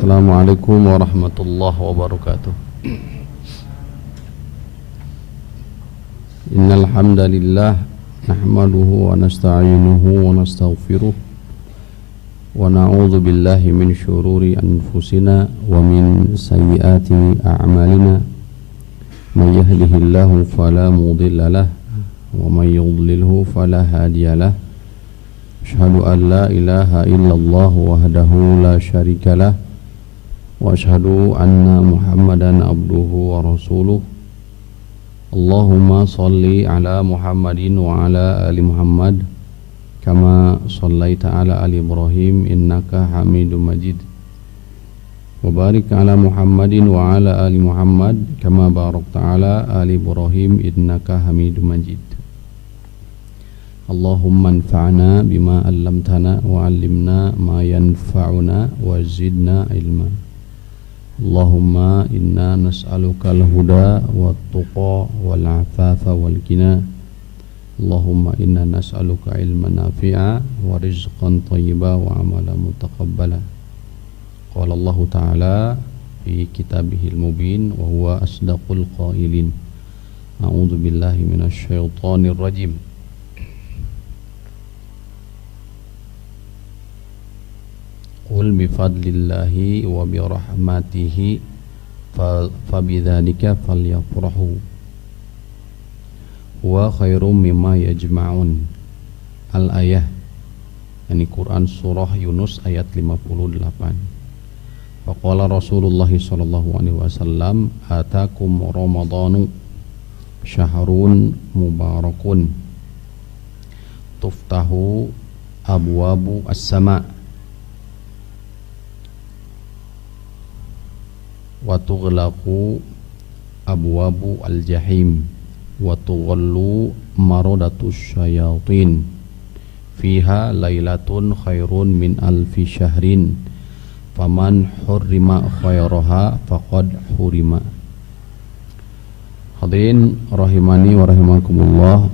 Assalamualaikum warahmatullahi wabarakatuh. Innal hamdalillah nahmaduhu wa nasta'inuhu wa nastaghfiruh wa na'udzu billahi min syururi anfusina wa min sayyiati a'malina. May yahdihillahu fala mudilla lahu wa may yudlilhu fala hadiya lahu. Asyhadu an la ilaha illallah wahdahu la syarika lah wa asyhadu anna Muhammadan abduhu wa rasuluh. Allahumma salli ala Muhammadin wa ala ali Muhammad kama sallaita ala ali Ibrahim innaka Hamidum Majid. Wa barik ala Muhammadin wa ala ali Muhammad kama barakta ala ali Ibrahim innaka Hamidum Majid. Allahumma anfa'na bima 'allamtana wa 'allimna ma yanfa'una wa zidna ilma. Allahumma inna nas'aluka al-huda wat-tuqa wal-'afafa wal-ghina. Allahumma inna nas'aluka ilman nafi'a wa rizqan thayyiba wa 'amalan mutaqabbala. Qala Allah Ta'ala fi kitabihil mubin wa huwa asdaqul qailin. A'udzu billahi minasy syaithanir rajim. Qul bifadlillahi wa birahmatihi fabidzalika falyafrahu huwa khairum mimma yajma'un. Al-ayah, yani Quran surah Yunus ayat 58. Faqala Rasulullah sallallahu alaihi wasallam, atakum ramadhanu syahrun mubarakun tuftahu abwabu as-sama' wa tughlaqu abwabu al-jahim wa tughallu maradatus syayatin fiha lailatun khairun min alfi syahrin faman hurrima khairaha faqad hurima. Hadirin rahimani wa rahimakumullah,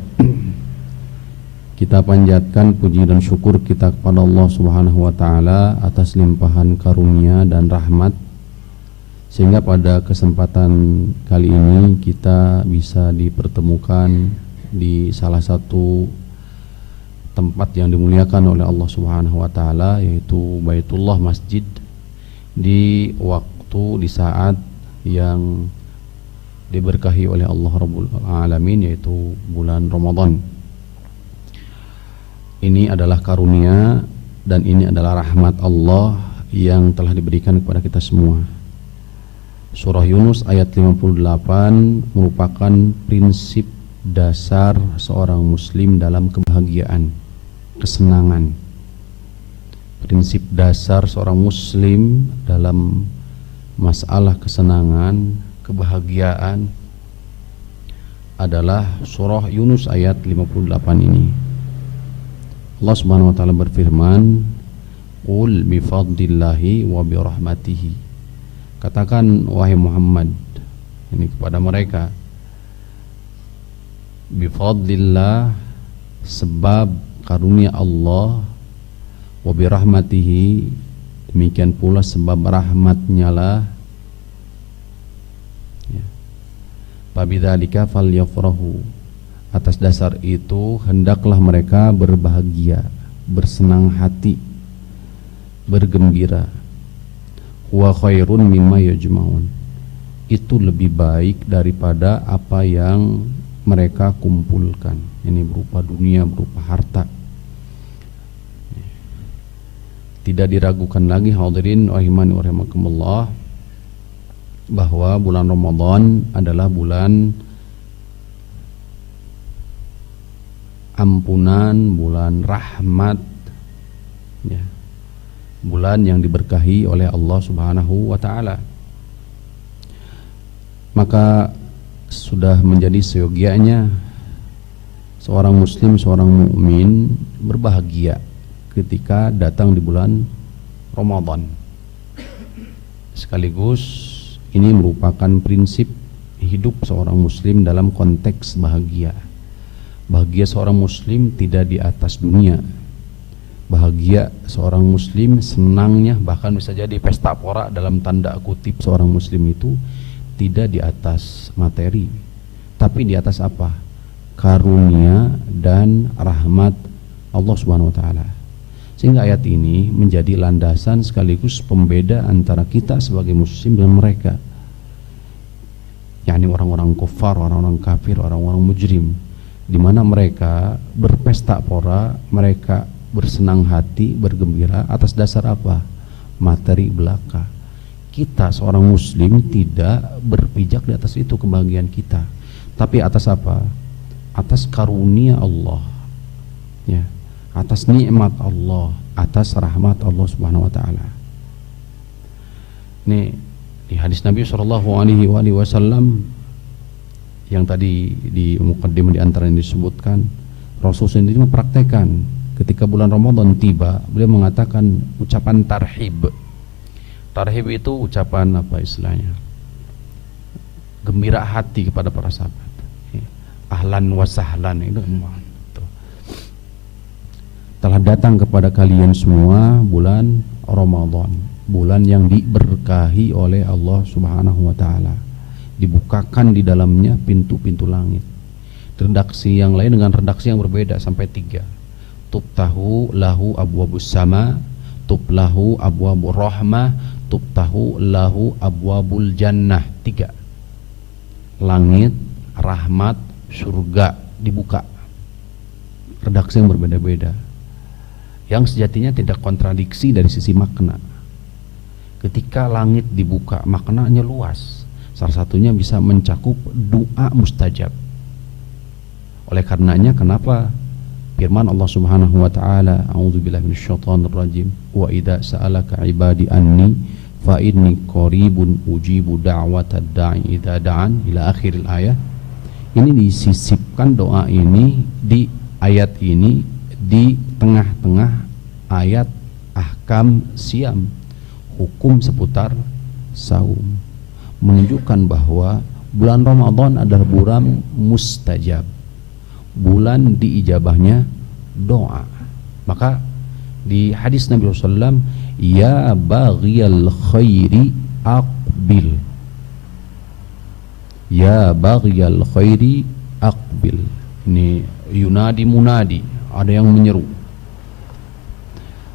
kita panjatkan puji dan syukur kita kepada Allah Subhanahu wa taala atas limpahan karunia dan rahmat, sehingga pada kesempatan kali ini kita bisa dipertemukan di salah satu tempat yang dimuliakan oleh Allah Subhanahu wa taala, yaitu Baitullah Masjid, di waktu, di saat yang diberkahi oleh Allah Rabbul Alamin, yaitu bulan Ramadan. Ini adalah karunia dan ini adalah rahmat Allah yang telah diberikan kepada kita semua. Surah Yunus ayat 58 merupakan prinsip dasar seorang muslim dalam kebahagiaan, kesenangan. Prinsip dasar seorang muslim dalam masalah kesenangan, kebahagiaan adalah surah Yunus ayat 58 ini. Allah Subhanahu wa taala berfirman, "Qul bi fadlillahi wa bi rahmatihi." Katakan wahai Muhammad, ini kepada mereka, bifadlillah, sebab karunia Allah, wa birahmatihi, demikian pula sebab rahmatnya lah, ya. Fabidzalika falyafrahu, atas dasar itu hendaklah mereka berbahagia, bersenang hati, bergembira. Huwa khairun mimma yajma'un, itu lebih baik daripada apa yang mereka kumpulkan. Ini berupa dunia, berupa harta. Tidak diragukan lagi hadirin rahimani wa rahimakumullah, bahwa bulan Ramadan adalah bulan ampunan, bulan rahmat, ya, bulan yang diberkahi oleh Allah Subhanahu wa taala. Maka sudah menjadi seyogianya seorang muslim, seorang mukmin berbahagia ketika datang di bulan Ramadan. Sekaligus ini merupakan prinsip hidup seorang muslim dalam konteks bahagia. Bahagia seorang muslim tidak di atas dunia, Bahagia seorang muslim, senangnya, bahkan bisa jadi pesta pora dalam tanda kutip seorang muslim itu tidak di atas materi, tapi di atas apa? Karunia dan rahmat Allah Subhanahu wa taala. Sehingga ayat ini menjadi landasan sekaligus pembeda antara kita sebagai muslim dengan mereka, yakni orang-orang kufar, orang-orang kafir, orang-orang mujrim, di mana mereka berpesta pora, mereka bersenang hati, bergembira atas dasar apa? Materi belaka. Kita seorang muslim tidak berpijak di atas itu kebahagiaan kita, tapi atas apa? Atas karunia Allah, ya, atas nikmat Allah, atas rahmat Allah Subhanahu wa taala. Nih di hadis Nabi sallallahu alaihi wasallam yang tadi di muqaddimah di antara yang disebutkan, Rasul sendiri mempraktekkan ketika bulan Ramadan tiba, beliau mengatakan ucapan tarhib. Tarhib itu ucapan apa istilahnya? Gembira hati kepada para sahabat. Ahlan wa sahlan itu telah datang kepada kalian semua bulan Ramadan, bulan yang diberkahi oleh Allah Subhanahu wa taala. Dibukakan di dalamnya pintu-pintu langit. Redaksi yang lain dengan redaksi yang berbeda sampai 3. Tubtahu lahu abwabus sama, tublahu abwabur rahmah, tubtahu lahu abwabul jannah. 3. Langit, rahmat, surga dibuka. Redaksi yang berbeda-beda, yang sejatinya tidak kontradiksi dari sisi makna. Ketika langit dibuka, maknanya luas. Salah satunya bisa mencakup doa mustajab. Oleh karenanya kenapa firman Allah Subhanahu wa taala, a'udzubillahi minasyaitonir rajim, wa idza sa'alaka 'ibadi anni fa inni qaribun ujibu da'watad da'i idza da'an, ila akhiril ayat. Ini disisipkan doa ini di ayat ini di tengah-tengah ayat ahkam siam, hukum seputar saum, menunjukkan bahwa bulan Ramadan adalah bulan mustajab, bulan diijabahnya doa. Maka di hadis Nabi SAW, ya baghiyal khairi aqbil, ya baghiyal khairi aqbil. Ini yunadi munadi, ada yang menyeru,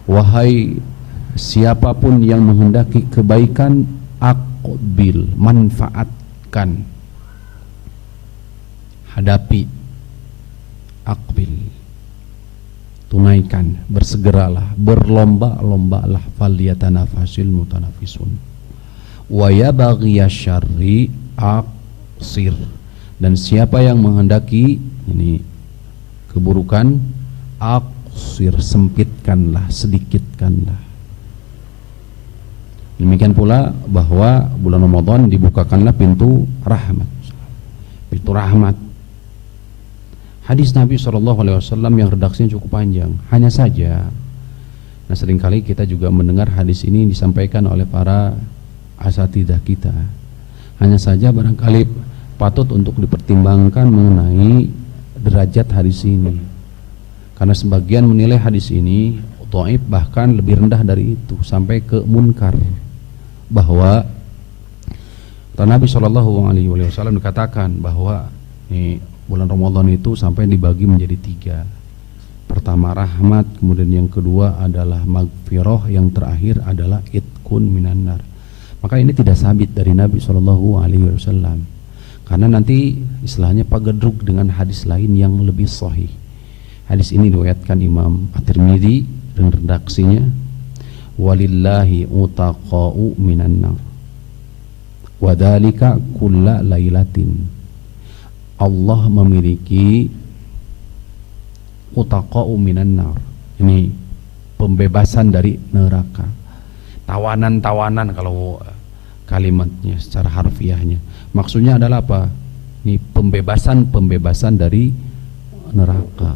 wahai siapapun yang menghendaki kebaikan, aqbil, manfaatkan, hadapi, aqbil, tunaikan, bersegeralah, berlomba-lombalah, falyatanafasil mutanafisun, wa yabghiyasyarri aqsir, dan siapa yang menghendaki ini keburukan, aqsir, sempitkanlah, sedikitkanlah. Demikian pula bahwa bulan Ramadan dibukakanlah pintu rahmat, pintu rahmat. Hadis Nabi SAW yang redaksinya cukup panjang. Hanya saja, nah seringkali kita juga mendengar hadis ini disampaikan oleh para asatidzah kita. Hanya saja barangkali patut untuk dipertimbangkan mengenai derajat hadis ini, karena sebagian menilai hadis ini dhaif, bahkan lebih rendah dari itu, sampai ke munkar. Bahwa Nabi SAW dikatakan bahwa bulan Ramadan itu sampai dibagi menjadi 3. Pertama rahmat, kemudian yang kedua adalah magfirah, yang terakhir adalah itqun minan nar. Maka ini tidak sabit dari Nabi SAW, karena nanti istilahnya pagedruk dengan hadis lain yang lebih sahih. Hadis ini diriwayatkan Imam At-Tirmidzi dan redaksinya, walillahi utaqa'u minan nar wa dzalika kulla lailatin. Allah memiliki utaqa'u minan nar, ini pembebasan dari neraka, tawanan-tawanan kalau kalimatnya secara harfiahnya. Maksudnya adalah apa? Ini pembebasan dari neraka.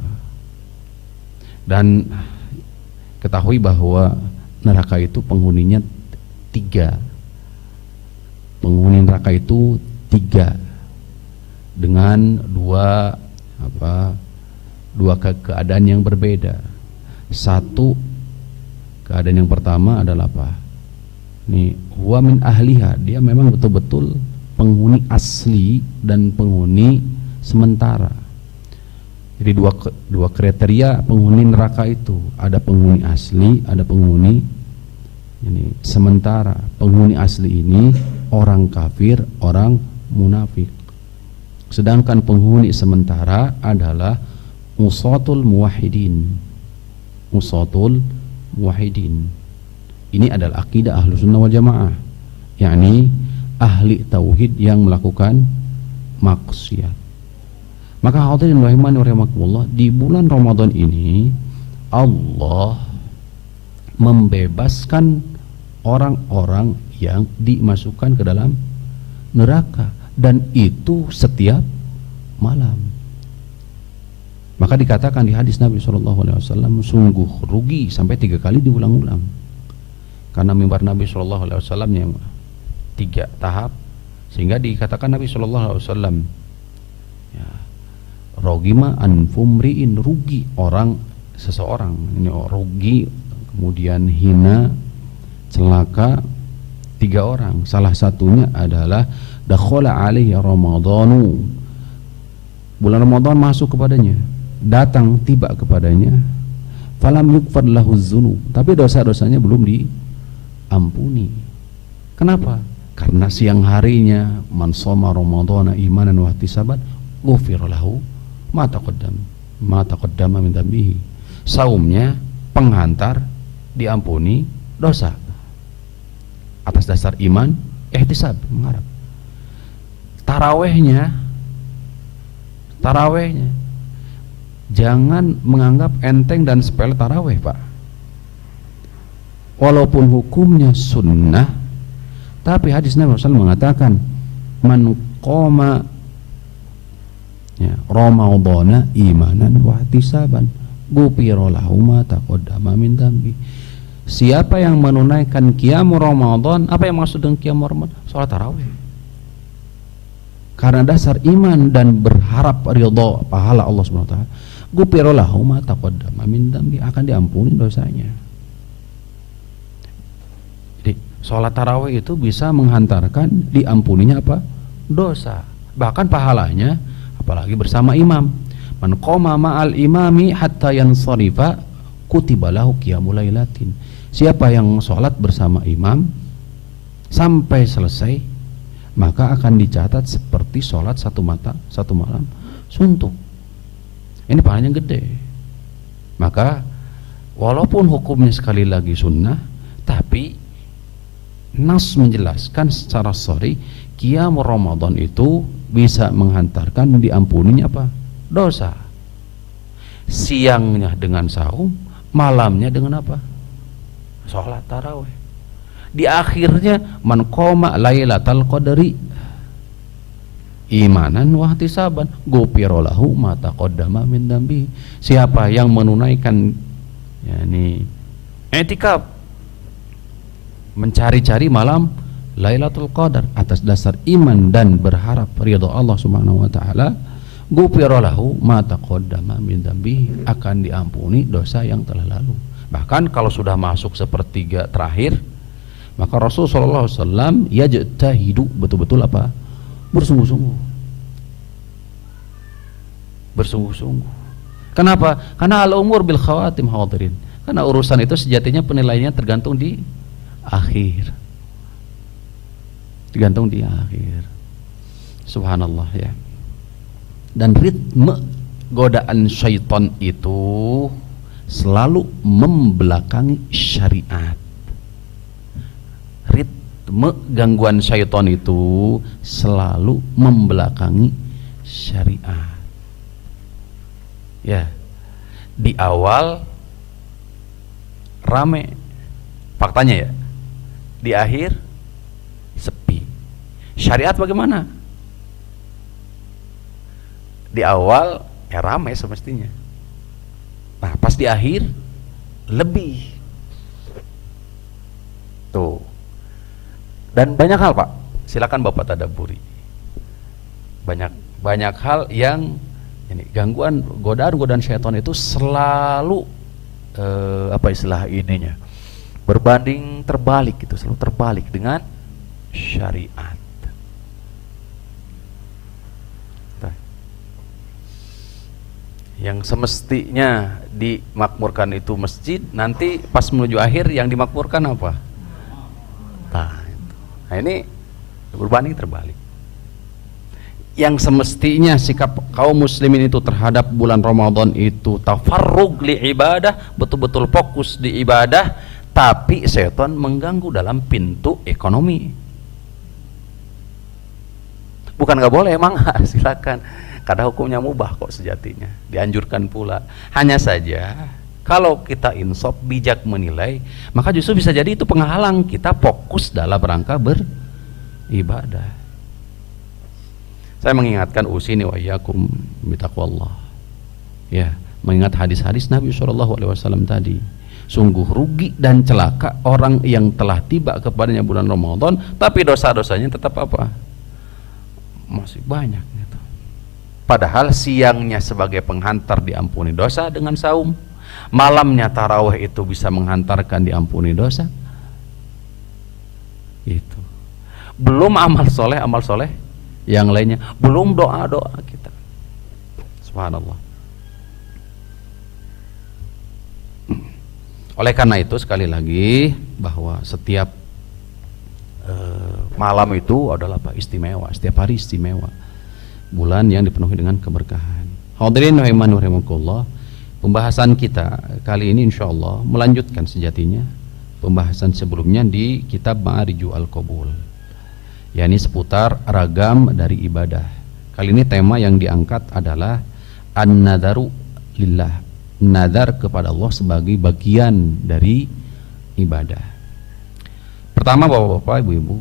Dan ketahui bahwa neraka itu penghuninya 3. Penghuni neraka itu 3 dengan dua keadaan yang berbeda. Satu, keadaan yang pertama adalah apa? Ini huwa min ahliha, dia memang betul-betul penghuni asli dan penghuni sementara. Jadi dua kriteria penghuni neraka itu, ada penghuni asli, ada penghuni ini sementara. Penghuni asli ini orang kafir, orang munafik. Sedangkan penghuni sementara adalah usatul muwahhidin. Usatul muwahhidin. Ini adalah akidah Ahlussunnah wal Jamaah, yakni ahli tauhid yang melakukan maksiat. Maka hadirin rahimani wa rahimakumullah, di bulan Ramadan ini Allah membebaskan orang-orang yang dimasukkan ke dalam neraka, dan itu setiap malam. Maka dikatakan di hadis Nabi SAW, sungguh rugi, sampai 3 kali diulang-ulang. Karena mimbar Nabi SAW yang 3 tahap, sehingga dikatakan Nabi SAW, ya, rogima anfumriin, rugi orang seseorang, ini rugi, kemudian hina, celaka 3 orang. Salah satunya adalah dakhala alaihi ramadhanu, bulan Ramadan masuk kepadanya, datang tiba kepadanya, falam yukfar lahu dzunub, tapi dosa-dosanya belum diampuni. Kenapa? Karena siang harinya man shoma ramadhana imanan wa ihtisaban ghufira lahu ma taqaddama min dhanbihi. Saumnya penghantar diampuni dosa atas dasar iman, ihtisab, mengharap. Tarawehnya jangan menganggap enteng dan sepele taraweh, Pak. Walaupun hukumnya sunnah, tapi hadis Nabi SAW mengatakan man qoma ramadhana imanan wa ihtisaban ghufira lahu ma taqaddama min dhanbi. Siapa yang menunaikan qiyamul Ramadan, apa yang maksud dengan qiyamul Ramadan? Salat tarawih. Karena dasar iman dan berharap ridha pahala Allah Subhanahu wa taala, ghufira lahu ma taqaddama min dhanbi, akan diampuni dosanya. Jadi salat tarawih itu bisa menghantarkan diampuninya apa? Dosa. Bahkan pahalanya apalagi bersama imam. Man qoma ma'al imami hatta yansarifa kutiba lahu qiyamul lailatin. Siapa yang sholat bersama imam sampai selesai, maka akan dicatat seperti sholat satu malam suntuk. Ini pahalanya gede. Maka walaupun hukumnya sekali lagi sunnah, tapi nas menjelaskan secara shar'i qiyam Ramadan itu bisa menghantarkan diampuninya apa? Dosa. Siangnya dengan saum, malamnya dengan apa? Sholat tarawih. Di akhirnya man qoma lailatal qadri imanan wa ihtisaban ghufira lahu ma taqaddama min dhanbi. Siapa yang menunaikan yakni i'tikaf, mencari-cari malam Lailatul Qadar atas dasar iman dan berharap ridha Allah Subhanahu wa taala, ghufira lahu ma taqaddama min dhanbi, akan diampuni dosa yang telah lalu. Bahkan kalau sudah masuk sepertiga terakhir, maka Rasulullah SAW yajtahidu, betul-betul apa? Bersungguh-sungguh. Kenapa? Karena al-umur bil khawatim, hadirin. Karena urusan itu sejatinya penilaiannya tergantung di akhir. Tergantung di akhir. Subhanallah ya. Dan ritme godaan syaitan itu selalu membelakangi syariat. Ritme gangguan syaitan itu selalu membelakangi syariat. Ya, di awal rame faktanya ya, di akhir sepi. Syariat bagaimana? Di awal ya rame semestinya. Nah, pas di akhir lebih. Tuh. Dan banyak hal, Pak. Silakan Bapak tadabburi. Banyak hal yang ini godaan syaitan itu selalu apa istilah ininya, berbanding terbalik gitu, selalu terbalik dengan syariat. Yang semestinya dimakmurkan itu masjid, nanti pas menuju akhir yang dimakmurkan apa? Nah ini berbanding terbalik. Yang semestinya sikap kaum muslimin itu terhadap bulan Ramadan itu tafarrug li ibadah, betul-betul fokus di ibadah, tapi setan mengganggu dalam pintu ekonomi. Bukan nggak boleh, emang silakan, karena hukumnya mubah kok sejatinya, dianjurkan pula. Hanya saja kalau kita insaf, bijak menilai, maka justru bisa jadi itu penghalang kita fokus dalam rangka beribadah. Saya mengingatkan usini wa iyyakum bitaqwallah. Ya, mengingat hadis-hadis Nabi SAW tadi. Sungguh rugi dan celaka orang yang telah tiba kepadanya bulan Ramadan, tapi dosa-dosanya tetap apa? Masih banyak gitu. Padahal siangnya sebagai penghantar diampuni dosa dengan saum, malamnya tarawih itu bisa menghantarkan diampuni dosa. Itu belum amal soleh yang lainnya, belum doa-doa kita. Subhanallah. Oleh karena itu sekali lagi bahwa setiap malam itu adalah apa? Istimewa, setiap hari istimewa. Bulan yang dipenuhi dengan keberkahan. Hadirin rahimakumullah, pembahasan kita kali ini insyaallah melanjutkan sejatinya pembahasan sebelumnya di kitab Ma'arijul Qabul, yakni seputar ragam dari ibadah. Kali ini tema yang diangkat adalah an-nadaru lillah, nadar kepada Allah sebagai bagian dari ibadah. Pertama Bapak-bapak, Ibu-ibu,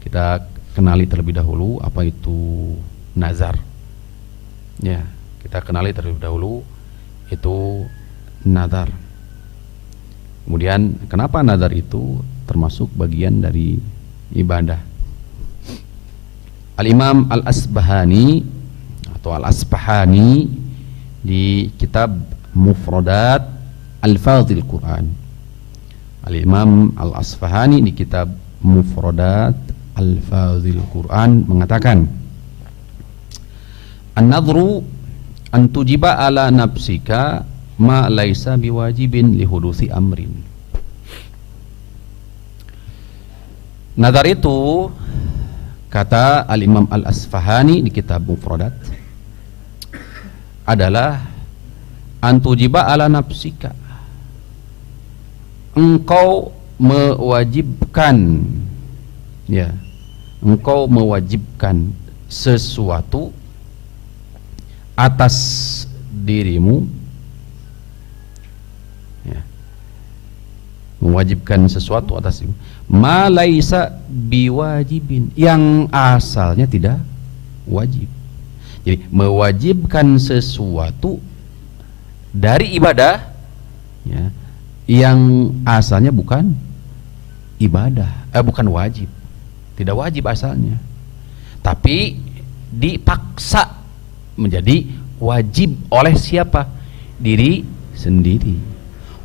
kita kenali terlebih dahulu apa itu nazar. Ya, kita kenali terlebih dahulu itu nazar. Kemudian kenapa nazar itu termasuk bagian dari ibadah? Al-Imam Al-Asbahani atau Al-Asbahani di kitab Mufradat Al-Fadhil Quran, Al-Imam Al-Asbahani di kitab Mufradat Al-Fadhil Quran mengatakan, an-nadhru an tujiba ala nafsika ma laisa biwajibin lihudusi amrin. Nazar itu, kata Al-Imam Al-Asfahani di kitab Mufradat, adalah antujiba ala nafsika, engkau mewajibkan, ya, engkau mewajibkan sesuatu atas dirimu, ya, mewajibkan sesuatu atas dirimu, ma laisa biwajibin, yang asalnya tidak wajib. Jadi mewajibkan sesuatu dari ibadah, ya, yang asalnya bukan ibadah, bukan wajib, tidak wajib asalnya, tapi dipaksa menjadi wajib oleh siapa? Diri sendiri.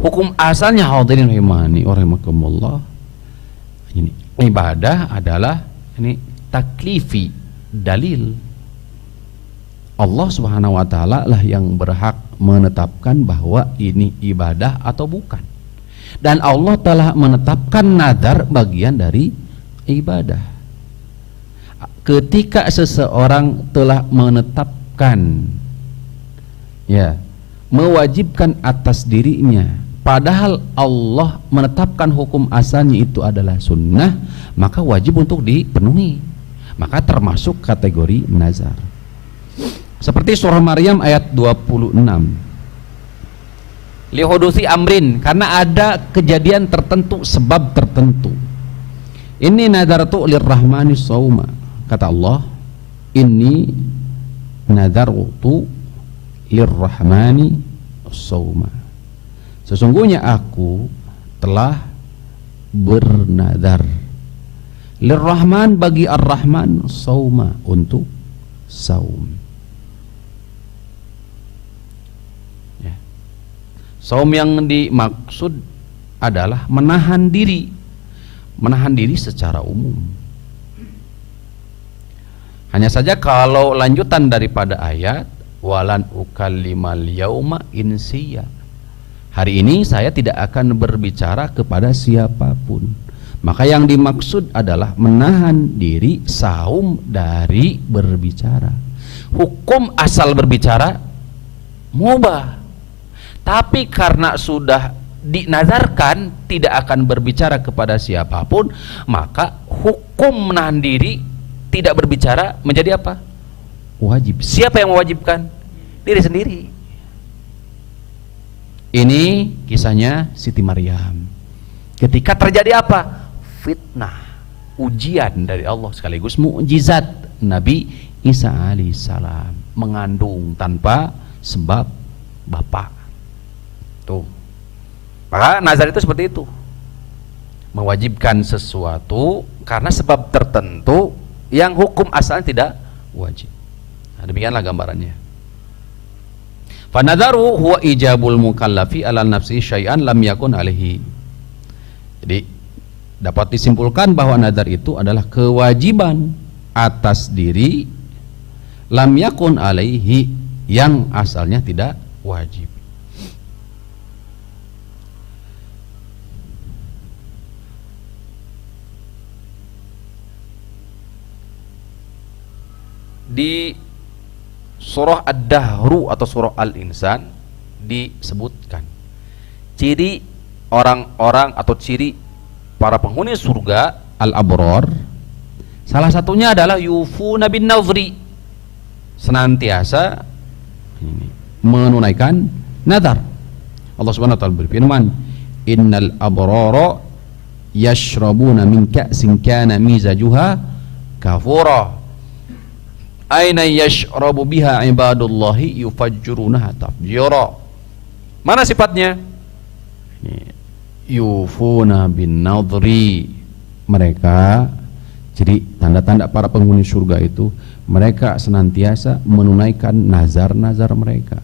Hukum asalnya, hadirin rahimani wa rahimakumullah, ini ibadah adalah ini taklifi, dalil. Allah Subhanahu wa taala lah yang berhak menetapkan bahwa ini ibadah atau bukan. Dan Allah telah menetapkan nazar bagian dari ibadah. Ketika seseorang telah menetapkan, ya, mewajibkan atas dirinya, padahal Allah menetapkan hukum asalnya itu adalah sunnah, maka wajib untuk dipenuhi, maka termasuk kategori nazar. Seperti surah Maryam ayat 26, lihudusi amrin, karena ada kejadian tertentu, sebab tertentu. Ini nadartu lirrahmani sauma, kata Allah, ini nadartu lirrahmani sauma, sesungguhnya aku telah bernadar, lirrahman, bagi ar-rahman, sauma, untuk saum. Saum yang dimaksud adalah menahan diri secara umum. Hanya saja kalau lanjutan daripada ayat walan ukallimal yauma insiya, hari ini saya tidak akan berbicara kepada siapapun. Maka yang dimaksud adalah menahan diri saum dari berbicara. Hukum asal berbicara mubah, tapi karena sudah dinazarkan tidak akan berbicara kepada siapapun, maka hukum menahan diri tidak berbicara menjadi apa? Wajib. Siapa yang mewajibkan? Diri sendiri. Ini kisahnya Siti Maryam. Ketika terjadi apa? Fitnah, ujian dari Allah sekaligus mukjizat Nabi Isa alaihissalam, mengandung tanpa sebab bapak. Tuh. Maka nazar itu seperti itu, mewajibkan sesuatu karena sebab tertentu yang hukum asalnya tidak wajib. Nah, demikianlah gambarannya. Fanadharu huwa ijabul mukallafi ala nafsi syai'an lam yakun alaihi. Jadi dapat disimpulkan bahwa nazar itu adalah kewajiban atas diri lam yakun alaihi, yang asalnya tidak wajib. Di surah Ad-Dahru atau surah Al-Insan disebutkan ciri orang-orang atau ciri para penghuni surga al-abrar. Salah satunya adalah yufuna bin nazri, senantiasa menunaikan nazar. Allah Subhanahu wa taala berfirman, innal abrara yashrabuna min ka'sin kana mizajuha kafura aina yashrabu biha ibadullahi yufajjirunaha tafjira. Mana sifatnya? Yufuna bin nadri. Mereka, jadi tanda-tanda para penghuni surga itu, mereka senantiasa menunaikan nazar-nazar mereka.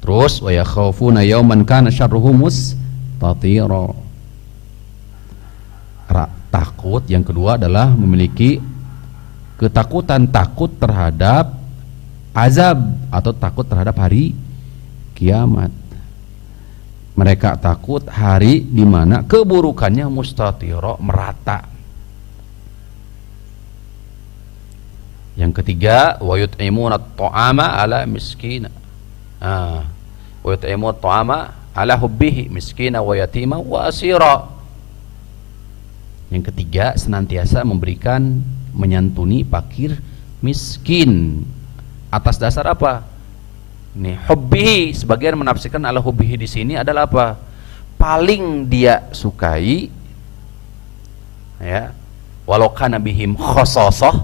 Terus wa yakhafuna yawman kana syarruhu mustatira. Takut yang kedua adalah memiliki ketakutan, takut terhadap azab atau takut terhadap hari kiamat. Mereka takut hari di mana keburukannya mustatira, merata. Yang ketiga, wa yut'imuna at-ta'ama ala miskina. Wa yut'imuna at-ta'ama ala hubbihi miskina wa yatima wa asira. Yang ketiga, senantiasa memberikan, menyantuni fakir miskin. Atas dasar apa? Nih, hubbihi, sebagian menafsirkan ala hubbihi di sini adalah apa? Paling dia sukai, ya, walau kana bihim khossosoh,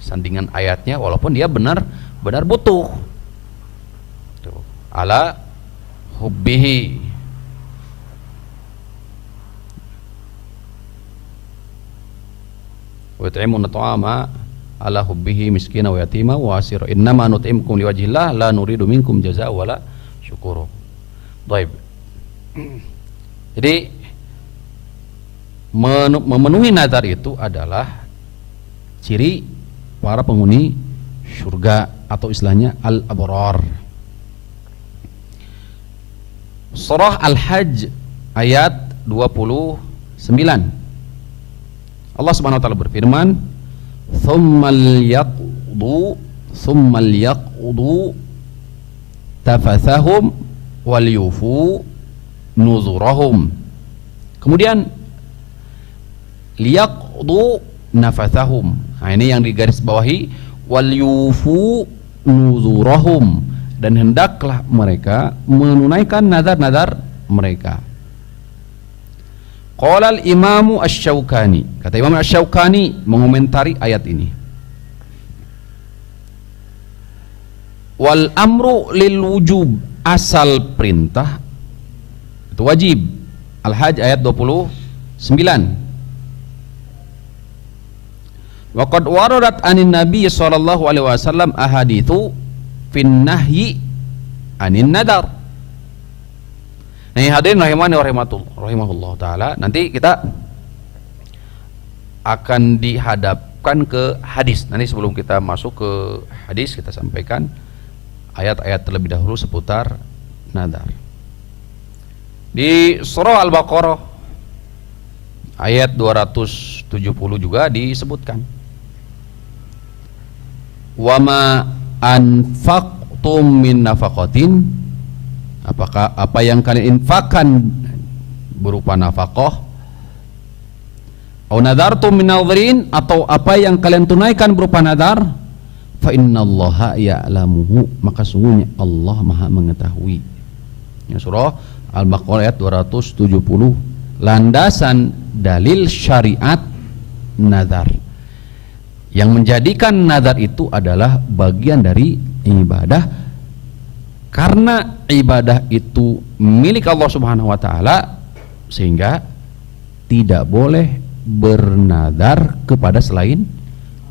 sandingan ayatnya, walaupun dia benar butuh. Tuh, ala hubbihi. Wa yut'imuna at-ta'ama ala hubbihi miskina wa yatima wa asira innama nut'imukum liwajhillah la nuridu minkum jazaa'a wala syukura. Baik. Jadi memenuhi nazar itu adalah ciri para penghuni surga atau istilahnya al-abrar. Surah Al-Hajj ayat 29. Allah Subhanahu wa taala berfirman, "Tsummal yaqdu tafathahum wal yufu nuzurahum." Kemudian liyaqdu nafathahum. Nah, ini yang digaris bawahi, wal yufu nuzurahum, dan hendaklah mereka menunaikan nazar-nazar mereka. Qala al-Imamu Asy-Syaukani, kata Imam Asy-Syaukani mengomentari ayat ini, wal amru lil wujub, asal perintah itu wajib. Al-Hajj ayat 29. Wa qad waradat anin nabiy sallallahu alaihi wasallam ahaditsu fin nahyi anin nadar. Nah, hadirin rahimani wa rahimahullah taala, nanti kita akan dihadapkan ke hadis. Nanti sebelum kita masuk ke hadis, kita sampaikan ayat-ayat terlebih dahulu seputar nadar. Di surah Al-Baqarah ayat 270 juga disebutkan, wa ma anfaqtum min nafaqatin, apakah apa yang kalian infakkan berupa nafkah, au nadartum min nadhirin, atau apa yang kalian tunaikan berupa nadar, fa innallaha ya'lamuhu, maka sungguhnya Allah Maha mengetahui. Ya, surah Al-Baqarah ayat 270, landasan dalil syariat nazar. Yang menjadikan nazar itu adalah bagian dari ibadah, karena ibadah itu milik Allah Subhanahu wa taala, sehingga tidak boleh bernazar kepada selain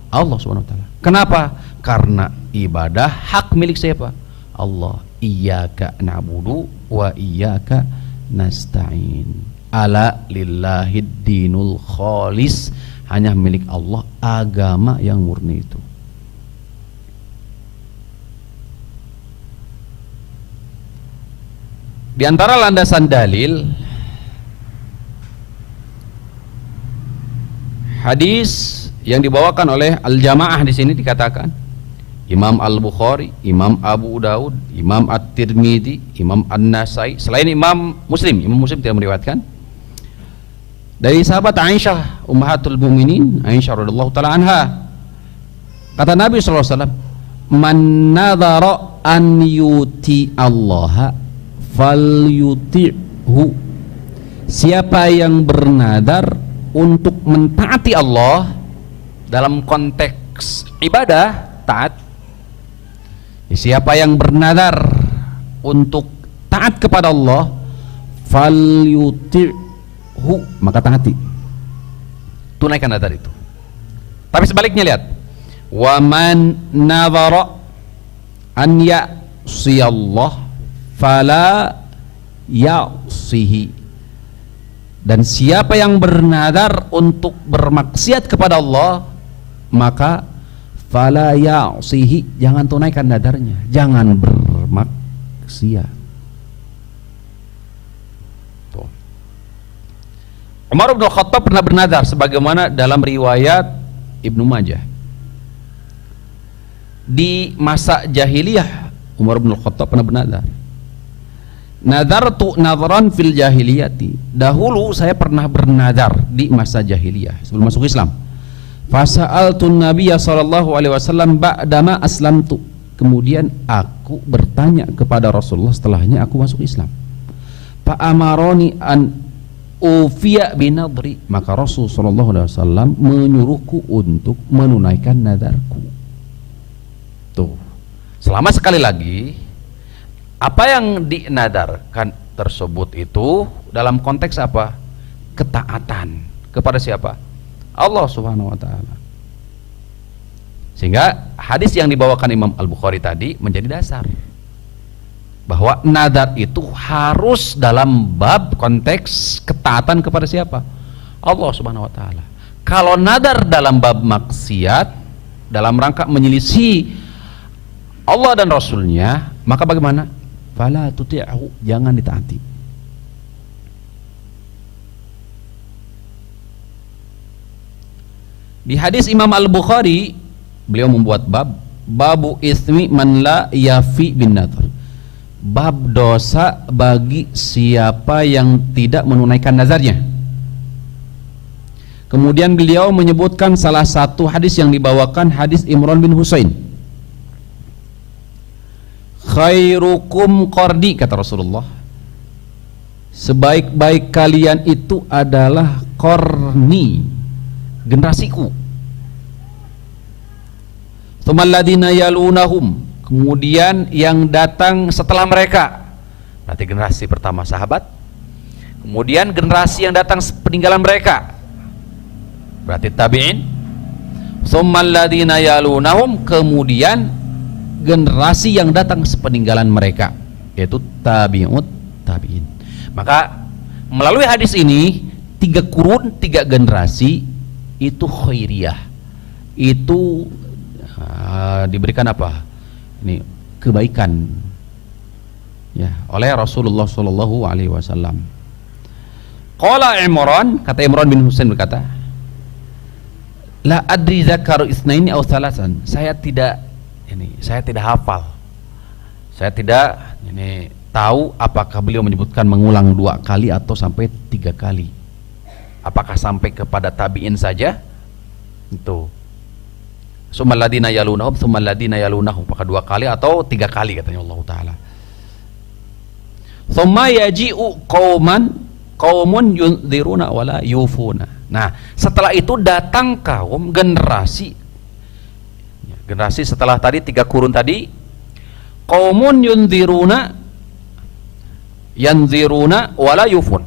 Allah Subhanahu wa taala. Kenapa? Karena ibadah hak milik siapa? Allah. Iyyaka na'budu wa iyyaka nasta'in. Ala lillahid dinul khalis, hanya milik Allah agama yang murni itu. Di antara landasan dalil hadis yang dibawakan oleh Al-Jamaah, di sini dikatakan Imam Al-Bukhari, Imam Abu Daud, Imam At-Tirmidzi, Imam An-Nasai, selain Imam Muslim tidak meriwayatkan, dari sahabat Aisyah Ummahatul Mukminin, Aisyah radhiyallahu taala anha, kata Nabi sallallahu alaihi wasallam, man nadhara an yuti Allah falyuti'hu, siapa yang bernadar untuk mentaati Allah dalam konteks ibadah taat, siapa yang bernadar untuk taat kepada Allah, falyuti'hu, maka taati, tunaikan nadar itu. Tapi sebaliknya lihat, wa man nadhara an ya'siyallah fala ya'sihi, dan siapa yang bernadar untuk bermaksiat kepada Allah, maka fala ya'sihi, jangan tunaikan nadarnya, jangan bermaksiat. Tuh. Umar bin Khattab pernah bernadar sebagaimana dalam riwayat Ibnu Majah. Di masa jahiliyah Umar bin Khattab pernah bernadar. Nadartu nadharan fil jahiliyati, dahulu saya pernah bernadar di masa jahiliyah sebelum masuk Islam. Fasa'altun Nabiyya sallallahu alaihi wasallam ba'dama aslamtu, kemudian aku bertanya kepada Rasulullah setelahnya aku masuk Islam. Fa'amaroni an ufiya binadri, maka Rasul sallallahu alaihi wasallam menyuruhku untuk menunaikan nadarku. Tuh, selama sekali lagi apa yang dinadarkan tersebut itu dalam konteks apa? Ketaatan kepada siapa? Allah Subhanahu wa taala. Sehingga hadis yang dibawakan Imam Al-Bukhari tadi menjadi dasar bahwa nadar itu harus dalam bab konteks ketaatan kepada siapa? Allah Subhanahu wa taala. Kalau nadar dalam bab maksiat, dalam rangka menyelisih Allah dan Rasulnya, maka bagaimana? Fala tuti'hu, jangan ditaati. Di hadis Imam Al-Bukhari, beliau membuat babu ismi man la yafi bin nadhr, bab dosa bagi siapa yang tidak menunaikan nazarnya. Kemudian beliau menyebutkan salah satu hadis yang dibawakan, hadis Imran bin Husain. Khairukum qardi, kata Rasulullah, sebaik-baik kalian itu adalah qarni, generasiku. Tsumalladzina yalunahum, kemudian yang datang setelah mereka, berarti generasi pertama sahabat, kemudian generasi yang datang peninggalan mereka, berarti tabi'in, tsumalladzina yalunahum, kemudian generasi yang datang sepeninggalan mereka, yaitu tabi'ut tabi'in. Maka melalui hadis ini 3 kurun, 3 generasi itu khairiyah. Itu diberikan apa? Ini kebaikan ya oleh Rasulullah sallallahu alaihi wasallam. Qala Imran, kata Imran bin Husain berkata, la adri zakaru isnaini aw salasan. Saya tidak hafal. Saya tidak tahu apakah beliau menyebutkan mengulang 2 kali atau sampai 3 kali. Apakah sampai kepada tabi'in saja? Itu. Summal ladina yalunahum, summal ladina yalunahum. Apakah 2 kali atau 3 kali katanya Allah Ta'ala. Summa yaji'u qaumun yunziruna wala yufuna. Nah, setelah itu datang kaum generasi setelah tadi 3 kurun tadi, qaumun yanziruna wala yufun.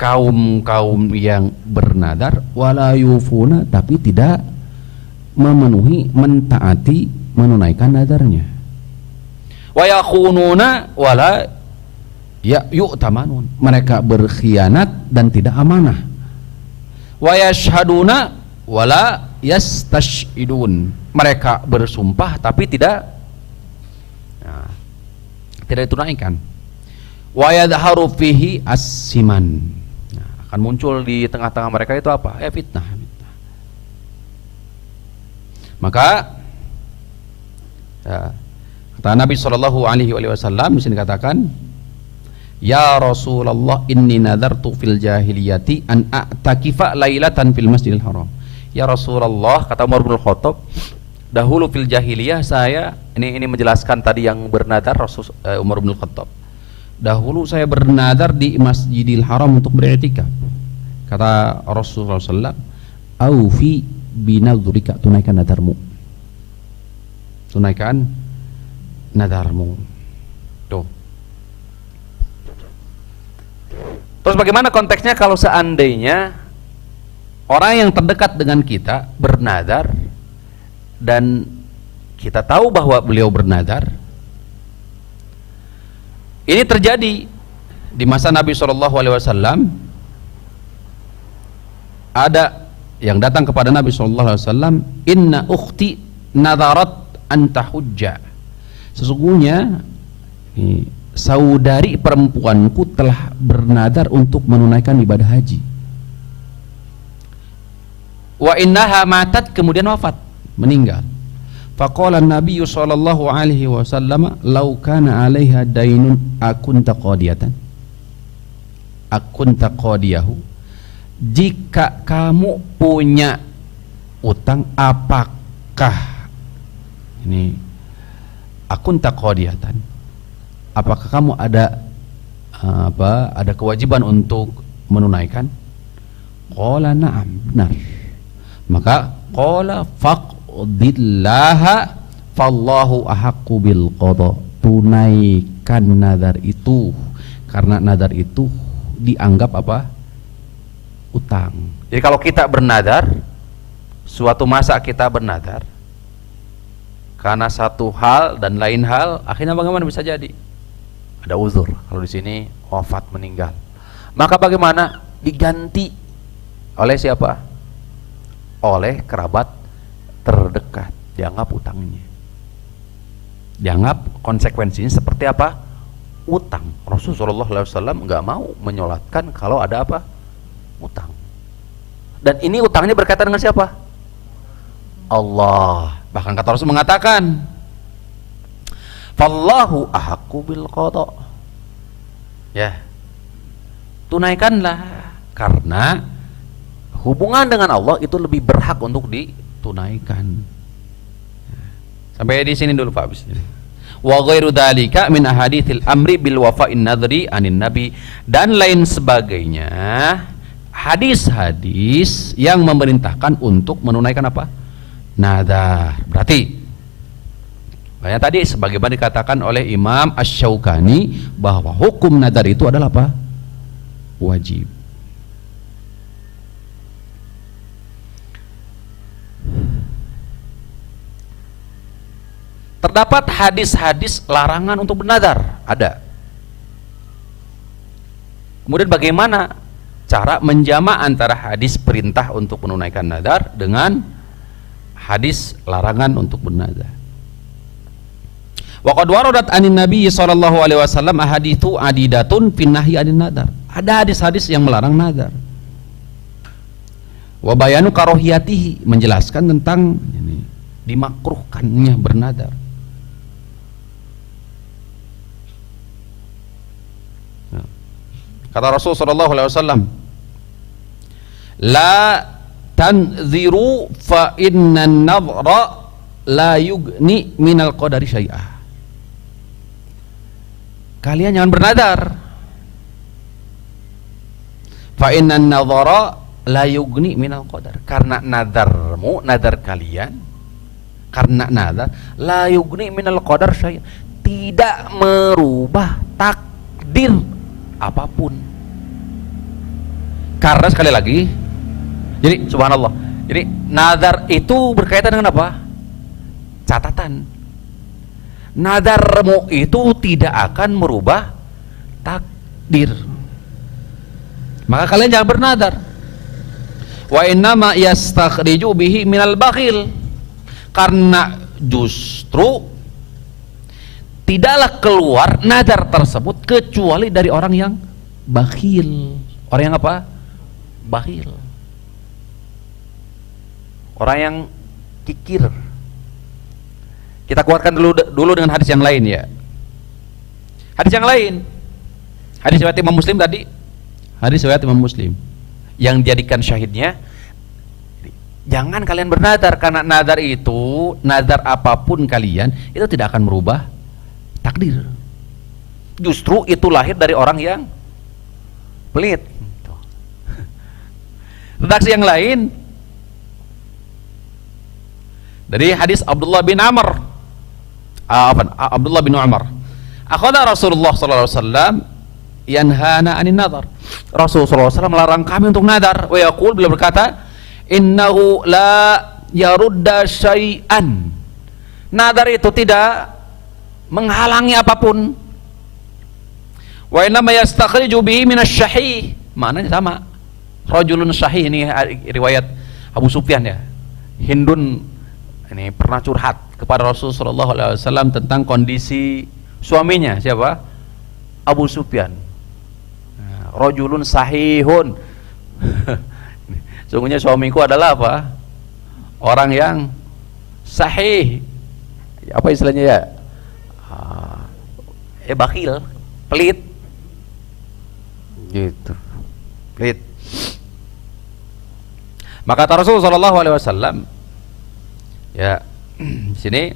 Kaum yang bernadar wala yufuna, tapi tidak memenuhi, mentaati, menunaikan nadarnya. Wa yakhununa wala yu'tamanun. Mereka berkhianat dan tidak amanah. Wa yashhaduna wala yastashhidun. Mereka bersumpah tapi tidak ditunaikan. Wa yadharu fihi as-siman. Akan muncul di tengah-tengah mereka itu apa? Fitnah. Maka kata Nabi sallallahu alaihi wasallam di sini katakan, ya Rasulullah inni nadartu fil jahiliyati an a'takifa lailatan fil Masjidil Haram. Ya Rasulullah, kata Umar bin Khattab, dahulu fil jahiliyah saya ini menjelaskan tadi yang bernadar Umar bin Khattab. Dahulu saya bernadar di Masjidil Haram untuk beriktikaf. Kata Rasulullah sallallahu alaihi wasallam, aufi binadrika, tunaikan nadarmu. Tunaikan nadarmu. Tuh. Terus bagaimana konteksnya kalau seandainya orang yang terdekat dengan kita bernadar dan kita tahu bahwa beliau bernadar? Ini terjadi di masa Nabi SAW. Ada yang datang kepada Nabi SAW, inna ukhti nadarat anta hujja. Sesungguhnya saudari perempuanku telah bernadar untuk menunaikan ibadah haji. Wa innaha matat, kemudian wafat, meninggal. Faqala Nabi sallallahu alaihi wasallam, "Law kana 'alaiha dainun akunta qadiyatan." Akunta qadiyahu. Jika kamu punya utang, apakah ini akunta qadiyatan? Apakah kamu ada ada kewajiban untuk menunaikan? Qala na'am, benar. Maka qala faqdillaha fallahu ahaqqu bil qada. Tunaikan nadar itu, karena nadar itu dianggap apa? Utang. Jadi kalau kita bernadar, suatu masa kita bernadar karena satu hal dan lain hal, akhirnya bagaimana bisa jadi? Ada uzur. Kalau di sini wafat, meninggal. Maka bagaimana? Diganti oleh siapa? Oleh kerabat terdekat. Dianggap utangnya. Dianggap konsekuensinya seperti apa? Utang. Rasulullah SAW nggak mau menyolatkan kalau ada apa? Utang. Dan ini utangnya berkaitan dengan siapa? Allah. Bahkan kata Rasul mengatakan, fallahu ahaqqu bil qada. Ya. Tunaikanlah, karena hubungan dengan Allah itu lebih berhak untuk ditunaikan. Sampai di sini dulu Pak. Wa ghairu dzalika min ahaditsil amri bil wafa'in nadri anin nabi, dan lain sebagainya, hadis-hadis yang memerintahkan untuk menunaikan apa? Nadar. Berarti banyak tadi sebagaimana dikatakan oleh Imam Asy-Syaukani bahwa hukum nadar itu adalah apa? Wajib. Terdapat hadis-hadis larangan untuk bernadar, ada. Kemudian bagaimana cara menjama antara hadis perintah untuk menunaikan nadar dengan hadis larangan untuk bernadar. Wa qad waradat anin nabiy sallallahu alaihi wasallam ahaditsu adidatun fin nahyi anin nadar. Ada hadis-hadis yang melarang nadar. Wa bayanu karohiyatihi, menjelaskan tentang ini, dimakruhkannya bernadar. Kata Rasul sallallahu alaihi wasallam, la tanziru fa inna an-nadhra la yugni minal qadari syai'ah. Kalian jangan bernadar. Fa inna an-nadhra la yugni minal qadar. Karena nadarmu, nadar kalian, karena nadar la yugni minal qadar syai'ah, tidak merubah takdir apapun. Karena sekali lagi, jadi subhanallah, jadi nadar itu berkaitan dengan apa? Catatan. Nadarmu itu tidak akan merubah takdir, maka kalian jangan bernadar. Wa innama yastakhriju bihi minal bakhil, karena justru tidaklah keluar nadar tersebut kecuali dari orang yang bakhil. Orang yang apa? Bakhil. Orang yang kikir. Kita kuatkan dulu dengan hadis yang lain ya. Hadis yang lain. Hadis riwayat Imam Muslim tadi. Hadis riwayat Imam Muslim. Yang dijadikan syahidnya, jangan kalian bernadar, karena nadar itu, nadar apapun kalian, itu tidak akan merubah takdir. Justru itu lahir dari orang yang pelit. Redaksi yang lain dari hadis Abdullah bin Amr, Abdullah bin Umar, akhadha Rasulullah sallallahu alaihi wasallam yanhana anin nadar. Rasulullah sallallahu alaihi wasallam melarang kami untuk nadar. Wa yaqul, beliau berkata, innahu la yarudda syai'an. Nadar itu tidak menghalangi apapun. Wa inna ma yastakhriju bihi minasy-syahih. Maknanya sama. Rajulun syahih, ini riwayat Abu Sufyan ya. Hindun ini pernah curhat kepada Rasul sallallahu alaihi wasallam tentang kondisi suaminya. Siapa? Abu Sufyan. Rajulun sahihun. Sungguhnya suamiku adalah apa? Orang yang sahih. Apa istilahnya ya? Bakhil, pelit. Gitu. Pelit. Maka kata Rasul sallallahu alaihi wasallam, ya, di sini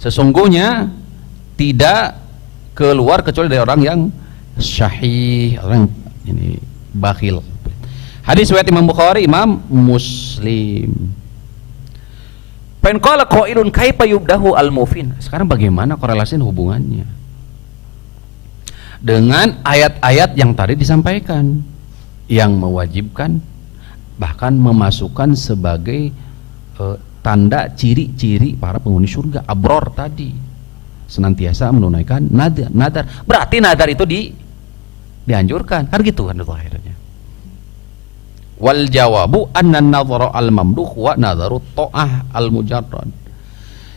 sesungguhnya tidak keluar kecuali dari orang yang syahih, orang ini bakhil. Hadis riwayat Imam Bukhari, Imam Muslim. Pen qala qailun kaifa yubdahu al-mufin. Sekarang bagaimana korelasi hubungannya dengan ayat-ayat yang tadi disampaikan, yang mewajibkan bahkan memasukkan sebagai tanda ciri-ciri para penghuni surga, abror tadi, senantiasa menunaikan nadar. Berarti nadar itu dianjurkan, kan gitu kan itu akhirnya. Wal jawabu anna nadhara al mamduh wa nadharu ta'ah al mujarrad.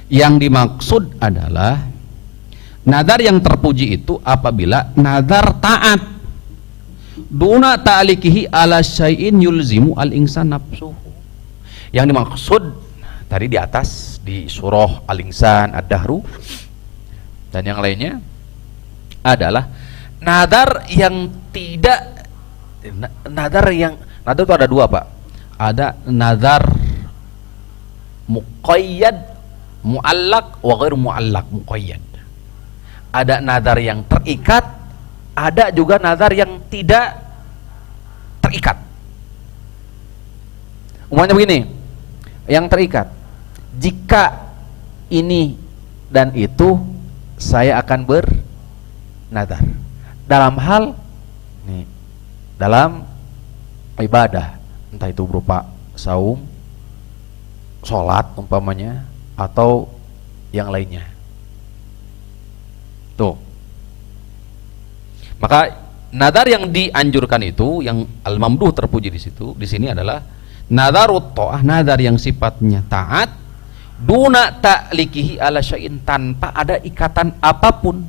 Yang dimaksud adalah nadar yang terpuji itu apabila nadar taat duna ta'liqihi ala syai'in yulzimu al insan nafsuhu. Yang dimaksud tadi di atas di surah Al-Insan, Ad-Dahru dan yang lainnya adalah nadar yang tidak, nadar itu ada dua Pak. Ada nadar muqayyad, muallaq wa ghair muallaq, muqayyad. Ada nadar yang terikat, ada juga nadar yang tidak terikat. Umumnya begini, yang terikat, jika ini dan itu saya akan bernadar dalam hal nih, dalam ibadah, entah itu berupa saum, sholat umpamanya, atau yang lainnya. Tuh, Maka nadar yang dianjurkan itu, yang al-mamduh terpuji di situ, di sini adalah nadarut ta'ah, nadar yang sifatnya taat, duna ta'likihi ala syai'in, tanpa ada ikatan apapun,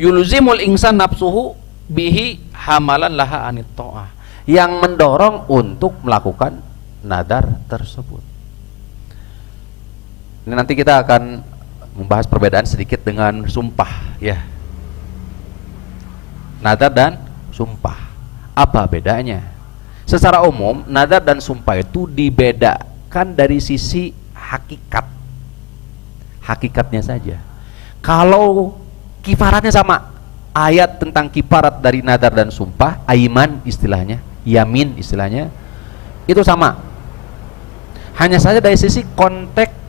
yulzimul insan nafsuhu bihi hamalan laha anit ta'ah, yang mendorong untuk melakukan nadar tersebut. Ini nanti kita akan membahas perbedaan sedikit dengan sumpah, ya. Nadar dan sumpah, apa bedanya? Secara umum nadar dan sumpah itu dibedakan dari sisi hakikatnya saja. Kalau kifaratnya sama, ayat tentang kifarat dari nadar dan sumpah, aiman istilahnya, yamin istilahnya, itu sama. Hanya saja dari sisi konteks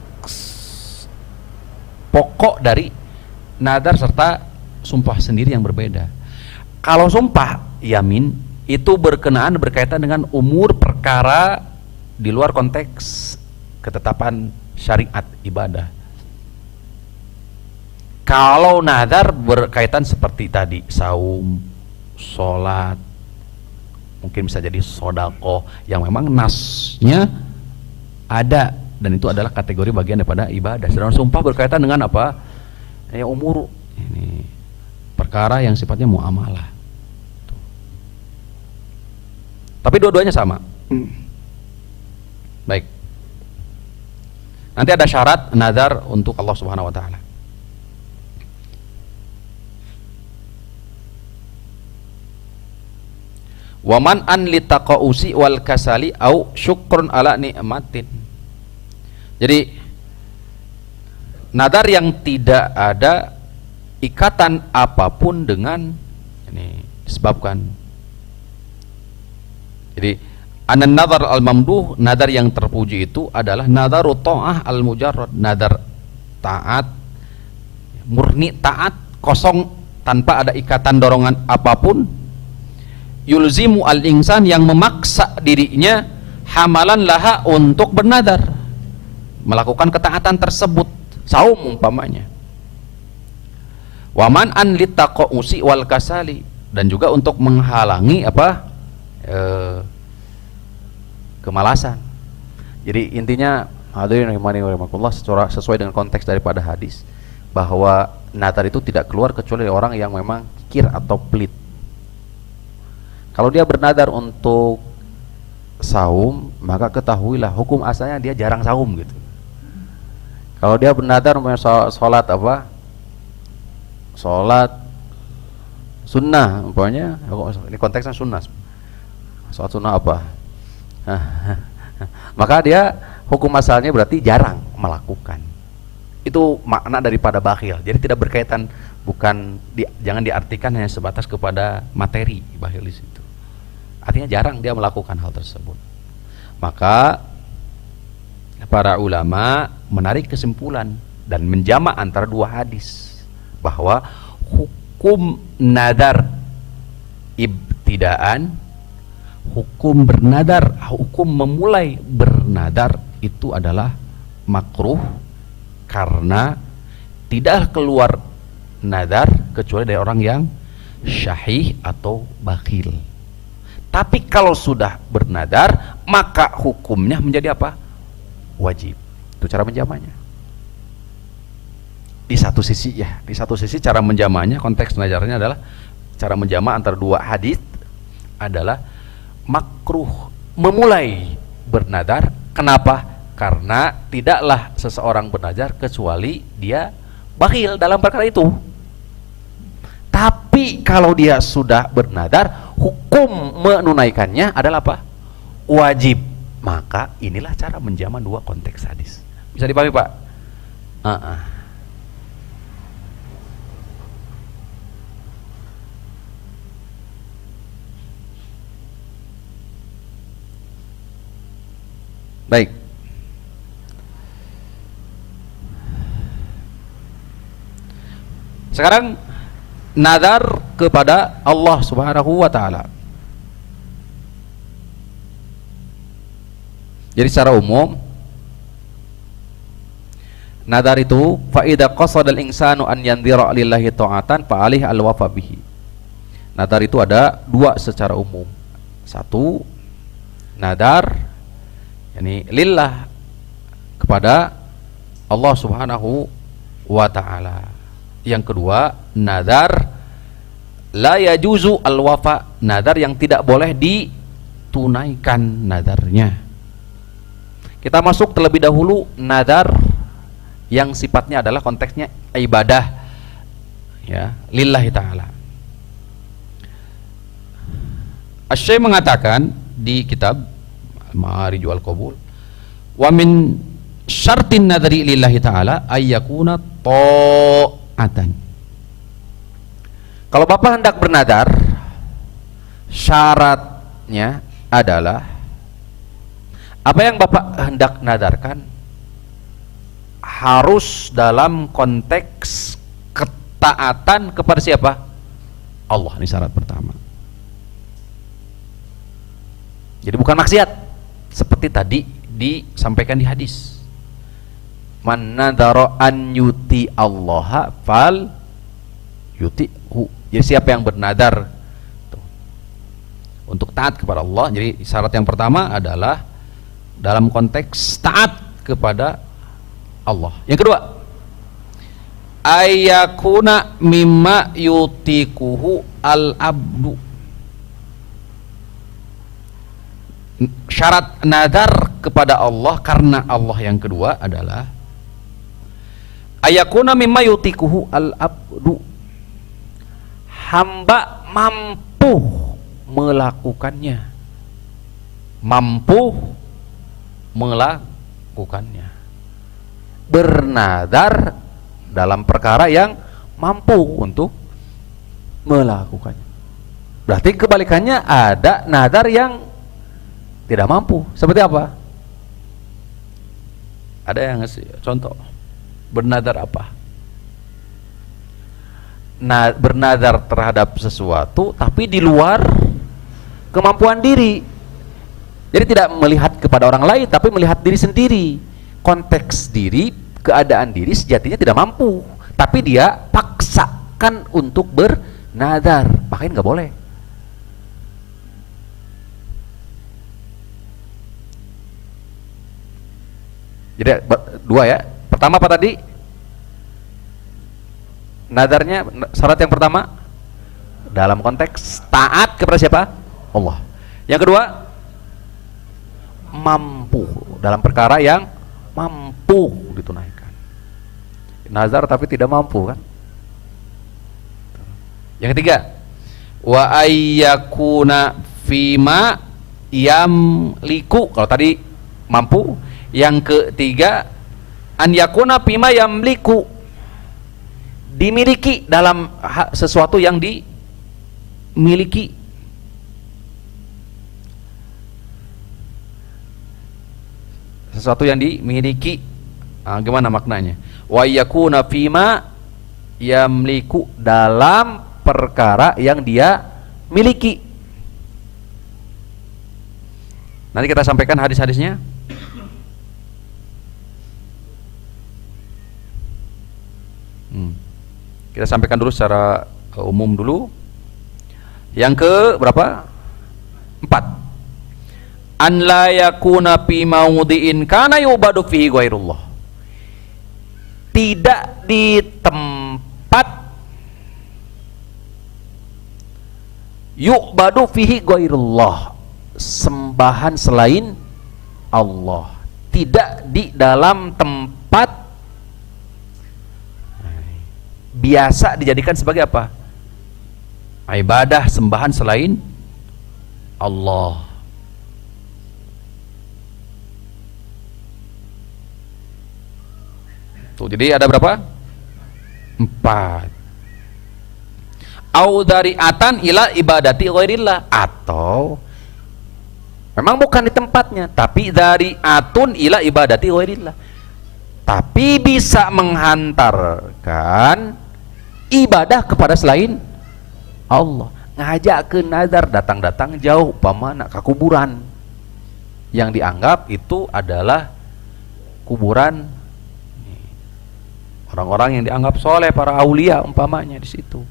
pokok dari nadar serta sumpah sendiri yang berbeda. Kalau sumpah yamin itu berkaitan dengan umur perkara di luar konteks ketetapan syariat ibadah. Kalau nadar berkaitan seperti tadi, saum, sholat, mungkin bisa jadi sodako yang memang nasnya ada, dan itu adalah kategori bagian daripada ibadah. Sedangkan sumpah berkaitan dengan apa? Ya, umur, ini perkara yang sifatnya muamalah. Tapi dua-duanya sama. Baik. Nanti ada syarat nazar untuk Allah Subhanahu wa taala. Waman an litaqausi wal kasali au syukrun ala ni'matin. Jadi nadar yang tidak ada ikatan apapun dengan ini disebabkan. Jadi anan nadar al-mamduh, nadar yang terpuji itu adalah nadarut ta'ah al-mujarrad, nadar taat, murni taat, kosong tanpa ada ikatan dorongan apapun. Yulzimu al-insan, yang memaksa dirinya, hamalan laha, untuk bernadar, melakukan ketaatan tersebut, saum umpamanya. Waman an litaqausi wal kasali, dan juga untuk menghalangi apa? Kemalasan. Jadi intinya hadirin rahimanillah, sesuai dengan konteks daripada hadis, bahwa nadar itu tidak keluar kecuali dari orang yang memang kikir atau pelit. Kalau dia bernadar untuk saum, maka ketahuilah hukum asalnya dia jarang saum gitu. Kalau dia bernadar sholat apa? Sholat sunnah umpamanya, ini konteksnya sunnah. Sholat sunnah apa? Maka dia hukum asalnya berarti jarang melakukan. Itu makna daripada bakhil. Jadi tidak berkaitan, jangan diartikan hanya sebatas kepada materi bakhil di situ. Artinya jarang dia melakukan hal tersebut. Maka para ulama menarik kesimpulan dan menjamak antara dua hadis, bahwa hukum nadar ibtidaan, hukum bernadar, hukum memulai bernadar itu adalah makruh, karena tidak keluar nadar kecuali dari orang yang syahih atau bakhil. Tapi kalau sudah bernadar, maka hukumnya menjadi apa? Wajib. Itu cara menjamanya. Di satu sisi cara menjamanya, konteks nadarnya adalah cara menjama antara dua hadis adalah makruh memulai bernadar. Kenapa? Karena tidaklah seseorang bernadar kecuali dia bakhil dalam perkara itu. Tapi kalau dia sudah bernadar, hukum menunaikannya adalah apa? Wajib. Maka inilah cara menjama dua konteks hadis. Bisa dipahami, Pak? Baik. Sekarang nadar kepada Allah Subhanahu wa taala. Jadi secara umum nadar itu fa idza qasada al-insanu an yandhira lillahi ta'atan fa alih al-wafa bihi. Nadar itu ada dua secara umum. Satu, nadar yakni lillah, kepada Allah Subhanahu wa ta'ala. Yang kedua, nadar la yajuzu al-wafa, nadar yang tidak boleh ditunaikan nadarnya. Kita masuk terlebih dahulu nadar yang sifatnya adalah konteksnya ibadah, ya, lillahi ta'ala. Asy-Syaikh mengatakan di kitab Ma'arij wal Qabul, wa min syartin nadari lillahi ta'ala ayyakuna ta'atan. Kalau Bapak hendak bernadar, syaratnya adalah apa yang Bapak hendak nadarkan harus dalam konteks ketaatan kepada siapa? Allah. Ini syarat pertama. Jadi bukan maksiat seperti tadi disampaikan di hadis, man nadara an yuti Allah fal yuti'hu. Jadi siapa yang bernadar untuk taat kepada Allah, jadi syarat yang pertama adalah dalam konteks taat kepada Allah. Yang kedua, ayyakuna mimma yutikuhu al-abdu. Syarat nadar kepada Allah karena Allah yang kedua adalah ayyakuna mimma yutikuhu al-abdu, hamba mampu melakukannya, mampu melakukannya. Bernadar dalam perkara yang mampu untuk melakukannya. Berarti kebalikannya ada nadar yang tidak mampu. Seperti apa? Ada yang ngasih contoh bernadar apa? Bernadar terhadap sesuatu tapi di luar kemampuan diri. Jadi tidak melihat kepada orang lain tapi melihat diri sendiri. Konteks diri, keadaan diri sejatinya tidak mampu, tapi dia paksakan untuk bernadar, makanya nggak boleh. Jadi dua ya. Pertama apa tadi? Nadarnya syarat yang pertama dalam konteks taat kepada siapa? Allah. Yang kedua, mampu dalam perkara yang mampu ditunaikan. Nazar tapi tidak mampu kan? Yang ketiga, wa ayyakuna fima yamliku. Kalau tadi mampu. Yang ketiga, an yakuna fima yamliku, dimiliki dalam sesuatu yang dimiliki. Sesuatu yang dimiliki. Gimana maknanya? Wa yakuna fima yamliku, dalam perkara yang dia miliki. Nanti kita sampaikan hadis-hadisnya. Kita sampaikan dulu secara umum dulu. Yang ke berapa? 4. An la yakuna fi maudhi'in kana yubadu fihi ghairullah. Tidak di tempat yubadu fihi ghairullah, sembahan selain Allah. Tidak di dalam tempat biasa dijadikan sebagai apa? Ibadah, sembahan selain Allah. Tuh, jadi ada berapa? 4. Au dari'atan ila ibadati ghairillah, atau memang bukan di tempatnya, tapi dari'atun ila ibadati ghairillah, tapi bisa menghantarkan ibadah kepada selain Allah. Ngajak ke nazar, datang-datang jauh, umpama ke kuburan yang dianggap itu adalah kuburan orang-orang yang dianggap soleh, para aulia umpamanya di situ.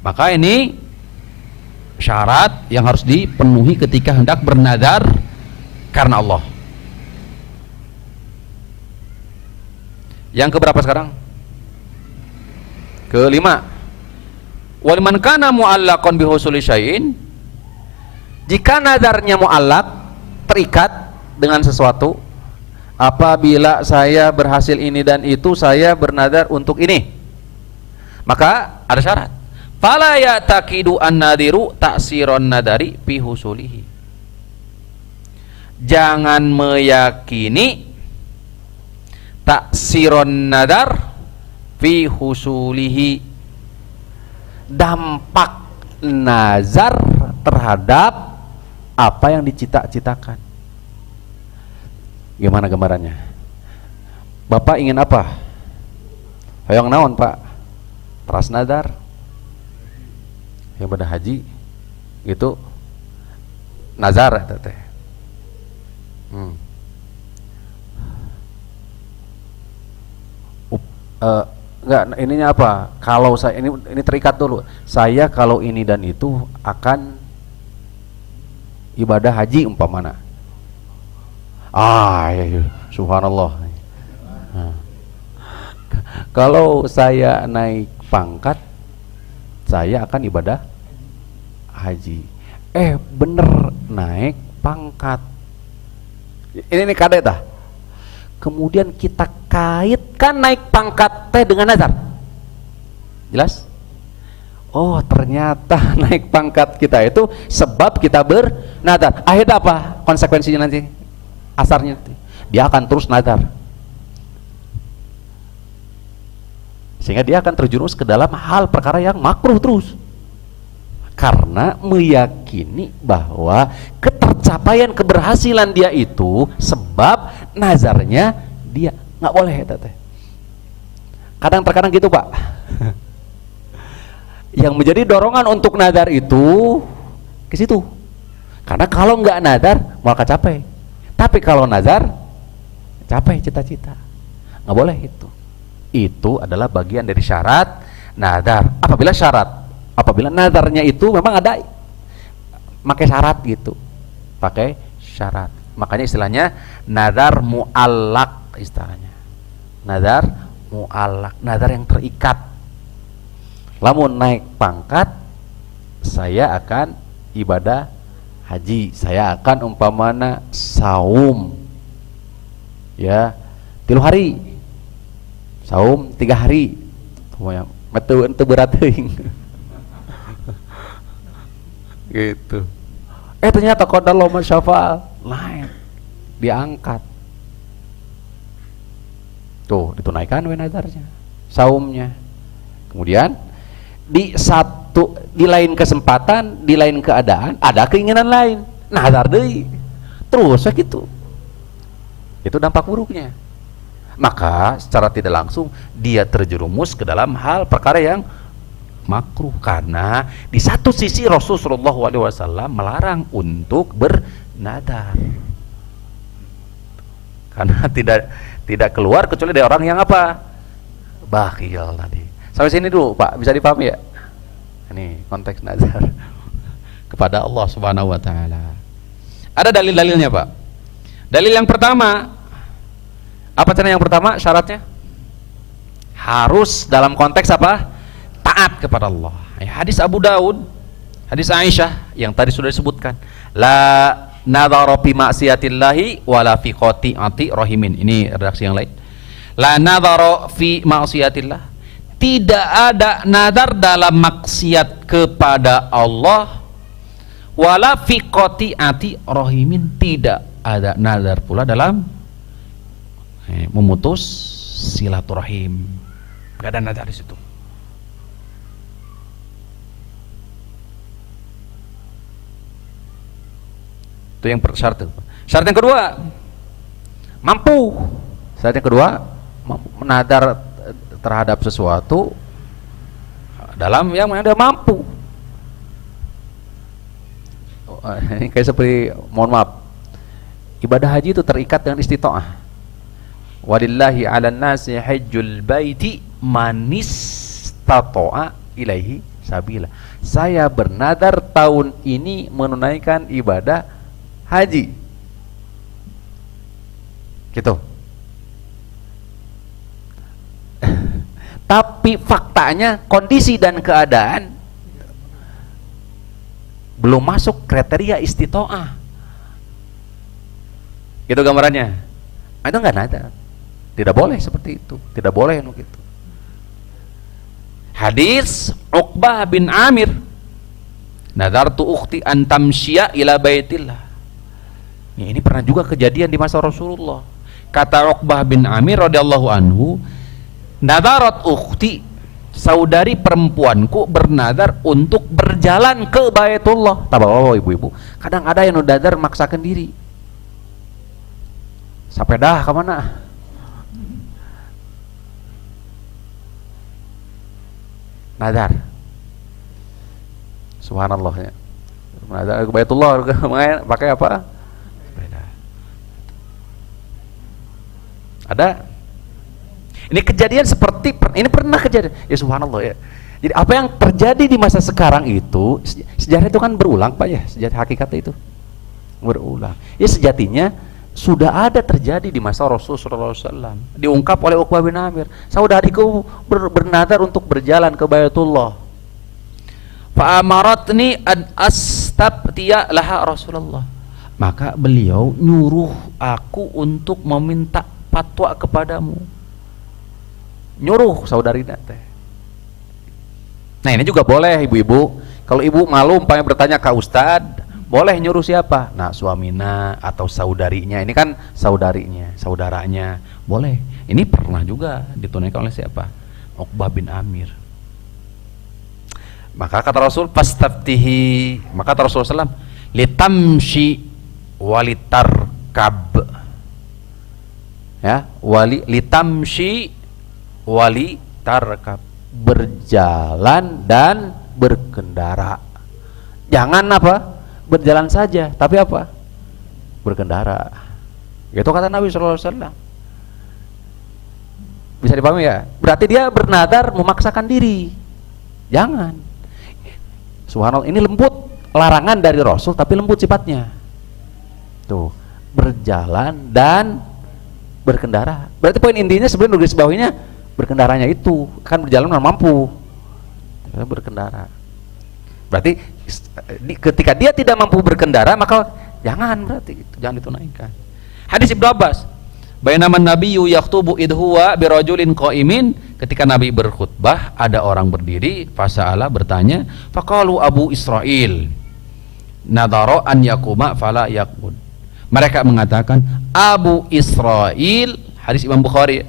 Maka ini syarat yang harus dipenuhi ketika hendak bernadar karena Allah. Yang keberapa sekarang? Kelima. Waliman kana mu'allaqan bihusuli syai'in, jika nadarnya mu'allaq, terikat dengan sesuatu, apabila saya berhasil ini dan itu, saya bernadar untuk ini, maka ada syarat. Fala ya'taqidu an-nadiru ta'siron nadari fi husulihi. Jangan meyakini ta'siron nadar fi husulihi, dampak nazar terhadap apa yang dicita-citakan. Gimana gambarannya? Bapak ingin apa? Hoyong naon Pak? Teras nadar yang pada haji gitu, nazar teh. Enggak, ininya apa? Kalau saya ini terikat dulu. Saya kalau ini dan itu akan ibadah haji umpamana. Ya, subhanallah. Nah. Kalau saya naik pangkat, saya akan ibadah haji. Bener naik pangkat. Ini kade dah. Kemudian kita kaitkan naik pangkat teh dengan nazar. Jelas? Oh, ternyata naik pangkat kita itu sebab kita bernadar. Akhirnya apa konsekuensinya nanti? Asarnya nanti dia akan terus nadar, sehingga dia akan terjerumus ke dalam hal perkara yang makruh terus, karena meyakini bahwa ketercapaian keberhasilan dia itu sebab nazarnya dia. Nggak boleh teh. Kadang-terkadang gitu Pak. Yang menjadi dorongan untuk nadar itu ke situ, karena kalau nggak nadar mau capai, tapi kalau nazar capai cita-cita. Nggak boleh itu adalah bagian dari syarat nadar. Apabila nadarnya itu memang ada pakai syarat gitu, pakai syarat, makanya istilahnya nadar mu'allaq, istilahnya nadar mu'allaq, nadar yang terikat. Lamun naik pangkat, saya akan ibadah haji, saya akan umpamana saum ya 3 hari, saum 3 hari, semuanya metu ente berat teuing. Gitu. Ternyata qadarullah masyafa'al, lain diangkat. Tuh, ditunaikan we nadarnya, saumnya. Kemudian di lain kesempatan, di lain keadaan ada keinginan lain, nazar deui. Terus gitu. Itu dampak buruknya. Maka secara tidak langsung dia terjerumus ke dalam hal perkara yang makruh, karena di satu sisi Rasulullah SAW melarang untuk bernadar, karena tidak keluar kecuali dari orang yang apa? Bakhil tadi. Sampai sini dulu Pak, bisa dipahami ya? Ini konteks nazar kepada Allah Subhanahu wa taala. Ada dalil-dalilnya Pak. Dalil yang pertama, apa cara yang pertama? Syaratnya harus dalam konteks apa? Taat kepada Allah. Hadis Abu Daud, hadis Aisyah yang tadi sudah disebutkan, la nadhara fi ma'siyatillahi wala fi qati'ati rahimin. Ini redaksi yang lain. La nadhara fi ma'siyatillah, tidak ada nadar dalam maksiat kepada Allah, wala fi qati'ati rahimin, tidak ada nadar pula dalam memutus silaturahim. Gak ada nadar di situ. Itu yang syarat. Syarat yang kedua, mampu. Syarat yang kedua, mampu menadar terhadap sesuatu dalam yang ada mampu. Ini kayak seperti, mohon maaf, ibadah haji itu terikat dengan istita'ah. Walillahi 'alan nasi hajjul baiti man istata'a ilaihi sabila. Saya bernadar tahun ini menunaikan ibadah haji. Gitu. Tapi faktanya kondisi dan keadaan belum masuk kriteria istitoah. Itu gambarannya. Itu enggak nadar. Tidak boleh seperti itu. Tidak boleh gitu. Hadis Uqbah bin Amir, nadartu ukhti an tamsyiya ila baitillah. Ini pernah juga kejadian di masa Rasulullah. Kata Uqbah bin Amir radhiyallahu anhu, nadarat ukhti, saudari perempuanku bernadar untuk berjalan ke Baitullah. Tahu ibu-ibu, kadang ada yang nadar maksakan diri. Sampai dah ke mana? Nadar. Subhanallah ya. Nadar ke Baitullah pakai apa? Sepeda. Ada? Ini kejadian seperti ini pernah kejadian. Ya subhanallah ya. Jadi apa yang terjadi di masa sekarang itu, sejarah itu kan berulang Pak ya, sejarah hakikatnya itu berulang. Ya sejatinya sudah ada terjadi di masa Rasulullah SAW. Diungkap oleh Uqbah bin Amir. Saudariku bernadar untuk berjalan ke Baitullah. Fa amaratni an astabtiya laha Rasulullah. Maka beliau nyuruh aku untuk meminta fatwa kepadamu. Nyuruh saudari teh. Nah ini juga boleh ibu-ibu. Kalau ibu malu umpamanya bertanya ke ustad, boleh nyuruh siapa? Nah suamina atau saudarinya. Ini kan saudarinya, saudaranya. Boleh. Ini pernah juga ditunaikan oleh siapa? Uqbah bin Amir. Maka kata Rasul, fastaftihi. Maka kata Rasulullah SAW, litamshi walitarkab. Ya, litamshi walitarkab, berjalan dan berkendara. Jangan apa? Berjalan saja, tapi apa? Berkendara. Itu kata Nabi SAW. Bisa dipahami ya? Berarti dia bernadar memaksakan diri. Jangan. Subhanallah, ini lembut, larangan dari Rasul tapi lembut sifatnya. Tuh, berjalan dan berkendara. Berarti poin intinya sebenarnya nulis bawahinya berkendaranya itu kan berjalan nggak mampu, berkendara. Berarti ketika dia tidak mampu berkendara maka jangan, berarti gitu, jangan ditunaikan. Hadis Ibnu Abbas, bainaman nabiyyu yaktubu idhuwa birajulin qaimin, ketika Nabi berkhutbah ada orang berdiri, fasa'ala bertanya, faqalu Abu Israil nadara an yakuma fala yaqud. Mereka mengatakan Abu Israil, hadis Imam Bukhari,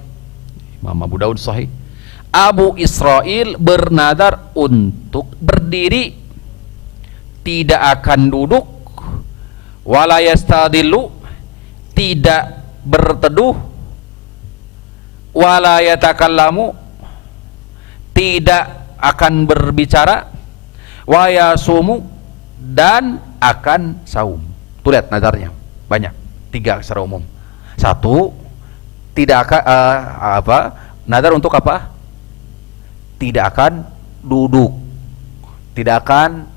Imam Abu Daud sahih. Abu Israil bernadar untuk berdiri, tidak akan duduk, wala yastadillu, tidak berteduh, wala yatakallamu, tidak akan berbicara, wa yasumu, dan akan saum. Tuh lihat nadarnya banyak, 3 secara umum. 1, tidak akan nadar untuk apa? Tidak akan duduk, tidak akan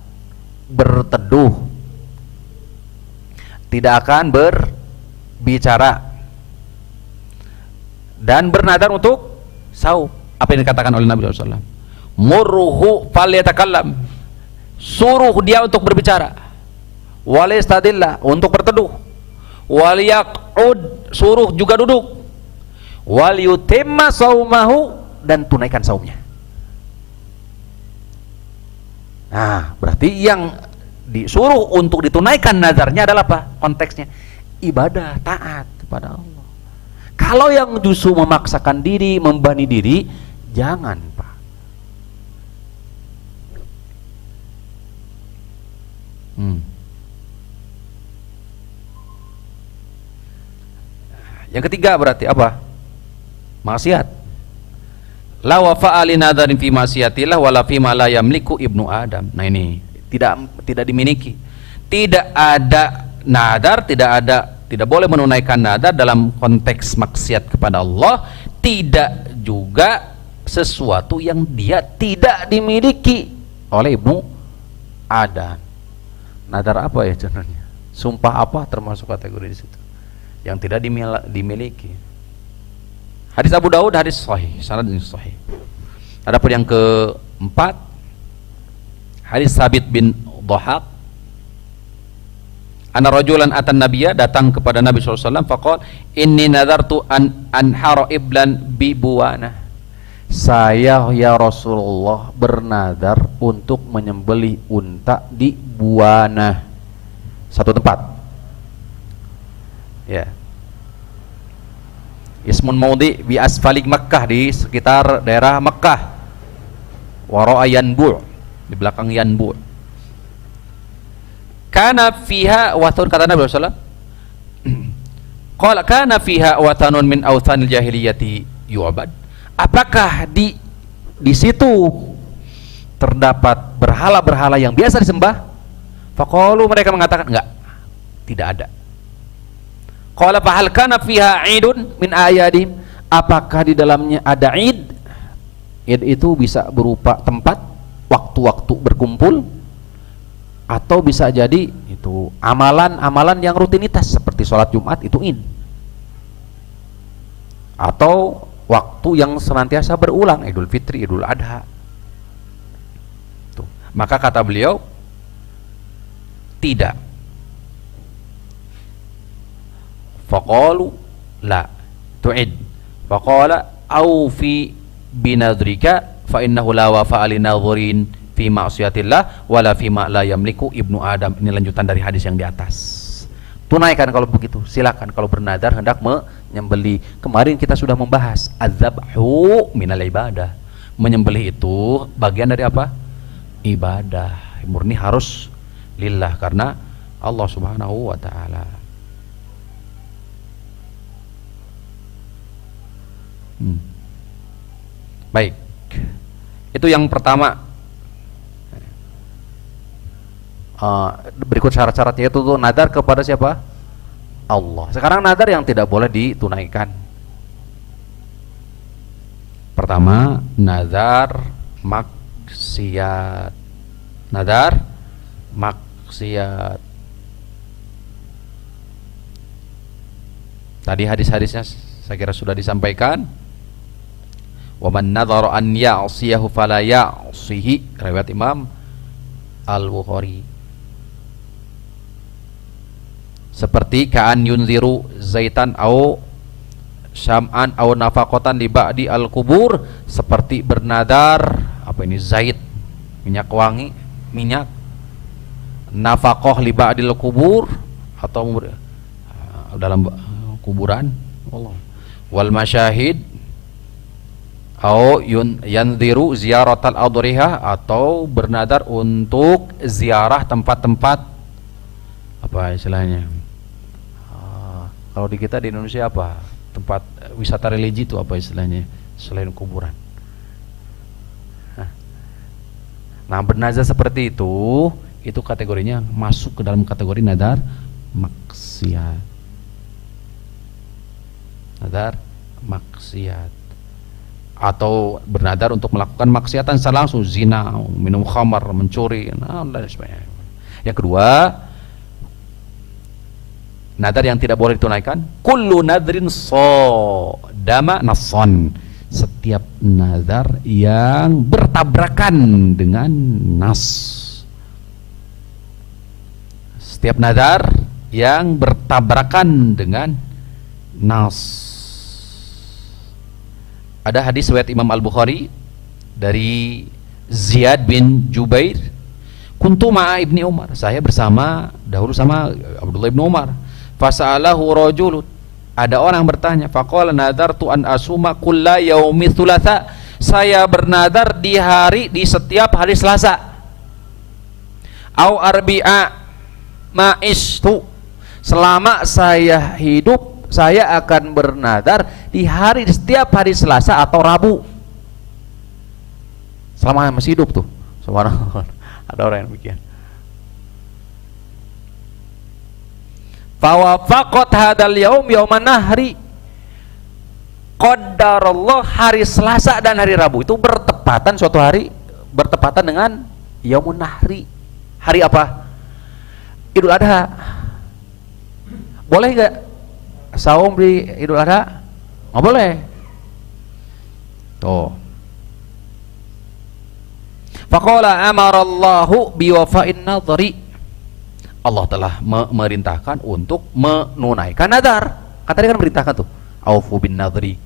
berteduh, tidak akan berbicara, dan bernadar untuk saum. Apa yang dikatakan oleh Nabi SAW? Murruhu falyatakallam, suruh dia untuk berbicara, walistadillah, untuk berteduh, waliyaqud, suruh juga duduk, waliyutimma saumahu, dan tunaikan saumnya. Nah, berarti yang disuruh untuk ditunaikan nazarnya adalah apa? Konteksnya ibadah, taat kepada Allah. Kalau yang justru memaksakan diri, membani diri, jangan, Pak. Yang ketiga berarti apa? Maksiat. La wafa'a li nadharin fi ma'siyatillah wala fi ma la yamliku ibnu Adam. Nah ini tidak dimiliki. Tidak ada nadar, tidak boleh menunaikan nadar dalam konteks maksiat kepada Allah, tidak juga sesuatu yang dia tidak dimiliki. oleh Ibnu Adam. Nadar apa ya contohnya? Sumpah apa termasuk kategori di situ yang tidak dimiliki. Hadis Abu Daud, hadis sahih, sanadnya sahih. Adapun yang keempat, hadis Sabit bin Dhahak, anna rajulan atan nabiyya, datang kepada Nabi SAW, faqala inni nadartu an anhara iblan bi buwana. Saya ya Rasulullah bernadar untuk menyembelih unta di Buana, satu tempat. Ya. Ismun maudhi bi asfalik Makkah, di sekitar daerah Makkah. Wara'a Yanbu', di belakang Yanbu'. Kana fiha wathun, kata Nabi sallallahu alaihi wasallam. Qala kana fiha wathanun min awthanil jahiliyati yu'bad. Apakah di situ terdapat berhala-berhala yang biasa disembah? Faqalu, mereka mengatakan enggak, tidak ada. Qala fa hal kana fiha 'idun min ayadim? Apakah di dalamnya ada id? Id itu bisa berupa tempat, waktu-waktu berkumpul, atau bisa jadi itu amalan-amalan yang rutinitas seperti sholat Jumat, itu id. Atau waktu yang senantiasa berulang, Idul Fitri, Idul Adha. Tuh. Maka kata beliau, tidak. Faqalu la tu'id. Faqala aufi binadrika fa innahu la wafa'a linadhirin fi ma'siyatillah wala fi ma la yamliku ibnu Adam. Ini lanjutan dari hadis yang di atas. Tunaikan kalau begitu, silakan. Kalau bernadar hendak menyembelih, kemarin kita sudah membahas adzabhu minal ibadah. Menyembelih itu bagian dari apa? Ibadah. Murni harus lillah, karena Allah Subhanahu wa taala. Baik. Itu yang pertama. Berikut syarat-syaratnya itu tuh nadar kepada siapa? Allah. Sekarang nadar yang tidak boleh ditunaikan. Pertama, nadar maksiat. Nadar maksiat. Tadi hadis-hadisnya saya kira sudah disampaikan. Wa man nadhara an ya'siyahu fala ya'sihi, riwayat Imam Al-Bukhari. Seperti ka'an yunziru zaitan au syam'an au nafaqatan li ba'di al-kubur, seperti bernadar apa ini, zait, minyak wangi, minyak, nafaqah li ba'di al-kubur, atau dalam kuburan, Allah. Wal masyahid au yanziru ziyaratal adriha, atau bernadar untuk ziarah tempat-tempat apa istilahnya, kalau di kita di Indonesia apa, tempat wisata religi itu apa istilahnya selain kuburan. Nah, bernazar seperti itu kategorinya masuk ke dalam kategori nadar maksiat. Nadar maksiat. Atau bernadar untuk melakukan maksiatan secara langsung, zina, minum khamar, mencuri, dan sebagainya. Yang kedua, nadar yang tidak boleh ditunaikan, kullu nadrin dama nasson, setiap nadar yang bertabrakan dengan nas. Setiap nadar yang bertabrakan dengan nas. Ada hadis riwayat Imam Al-Bukhari dari Ziyad bin Jubair, kuntu ma'a Ibni Umar, saya dahulu sama Abdullah bin Umar. Fasa'alahu rajulun, ada orang bertanya, faqala nadartu an asuma kulla yaumi thulatha, saya bernadar di setiap hari Selasa. Au arbi'a ma'istu, selama saya hidup saya akan bernadar di setiap hari Selasa atau Rabu. Selama masih hidup tuh. Subhanallah. Ada orang yang demikian. Fawafaqat hadal yaum yauman nahri. Qadarullah, hari Selasa dan hari Rabu itu bertepatan, suatu hari bertepatan dengan Yaumun Nahri. Hari apa? Idul Adha. Boleh nggak saum di Idul Adha? Nggak boleh. Tuh. Faqala amarallahu biwafa'in nadhri. Allah telah memerintahkan untuk menunaikan nazar. Kan tadi kan merintahkan tuh, aufu bin nadhri.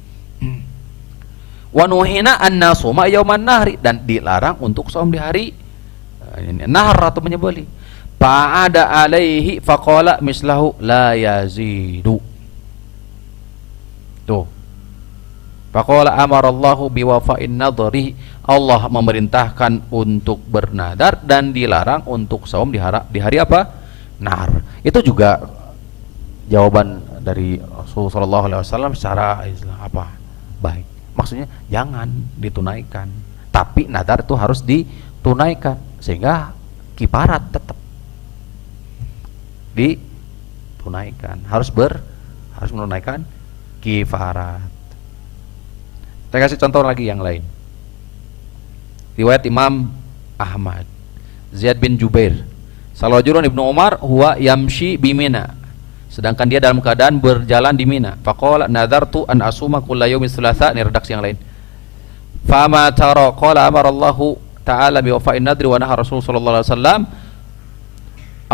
Wa nuhina an nasuma yauman nahri, dan dilarang untuk saum di hari nahar atau menyembelih. Fa'ada alaihi faqala mislahu la yazidu. Tuh. Faqala amarallahu biwafa'in nadhri. Allah memerintahkan untuk bernadar dan dilarang untuk saum di hari apa? Nahar. Itu juga jawaban dari Rasulullah sallallahu alaihi wasallam secara apa? Baik. Maksudnya jangan ditunaikan, tapi nadar itu harus ditunaikan sehingga kifarat tetap ditunaikan, harus menunaikan kifarat. Saya kasih contoh lagi yang lain. Riwayat Imam Ahmad, Ziyad bin Jubair, salawajurun Ibnu Umar huwa yamshi bimina, sedangkan dia dalam keadaan berjalan di Mina. Faqala nadartu an asuma kulla yaumin tsulatsa, ini redaksi yang lain. Fama tara qala amarallahu ta'ala bi wafa'in nadri wa nahara Rasul sallallahu alaihi wasallam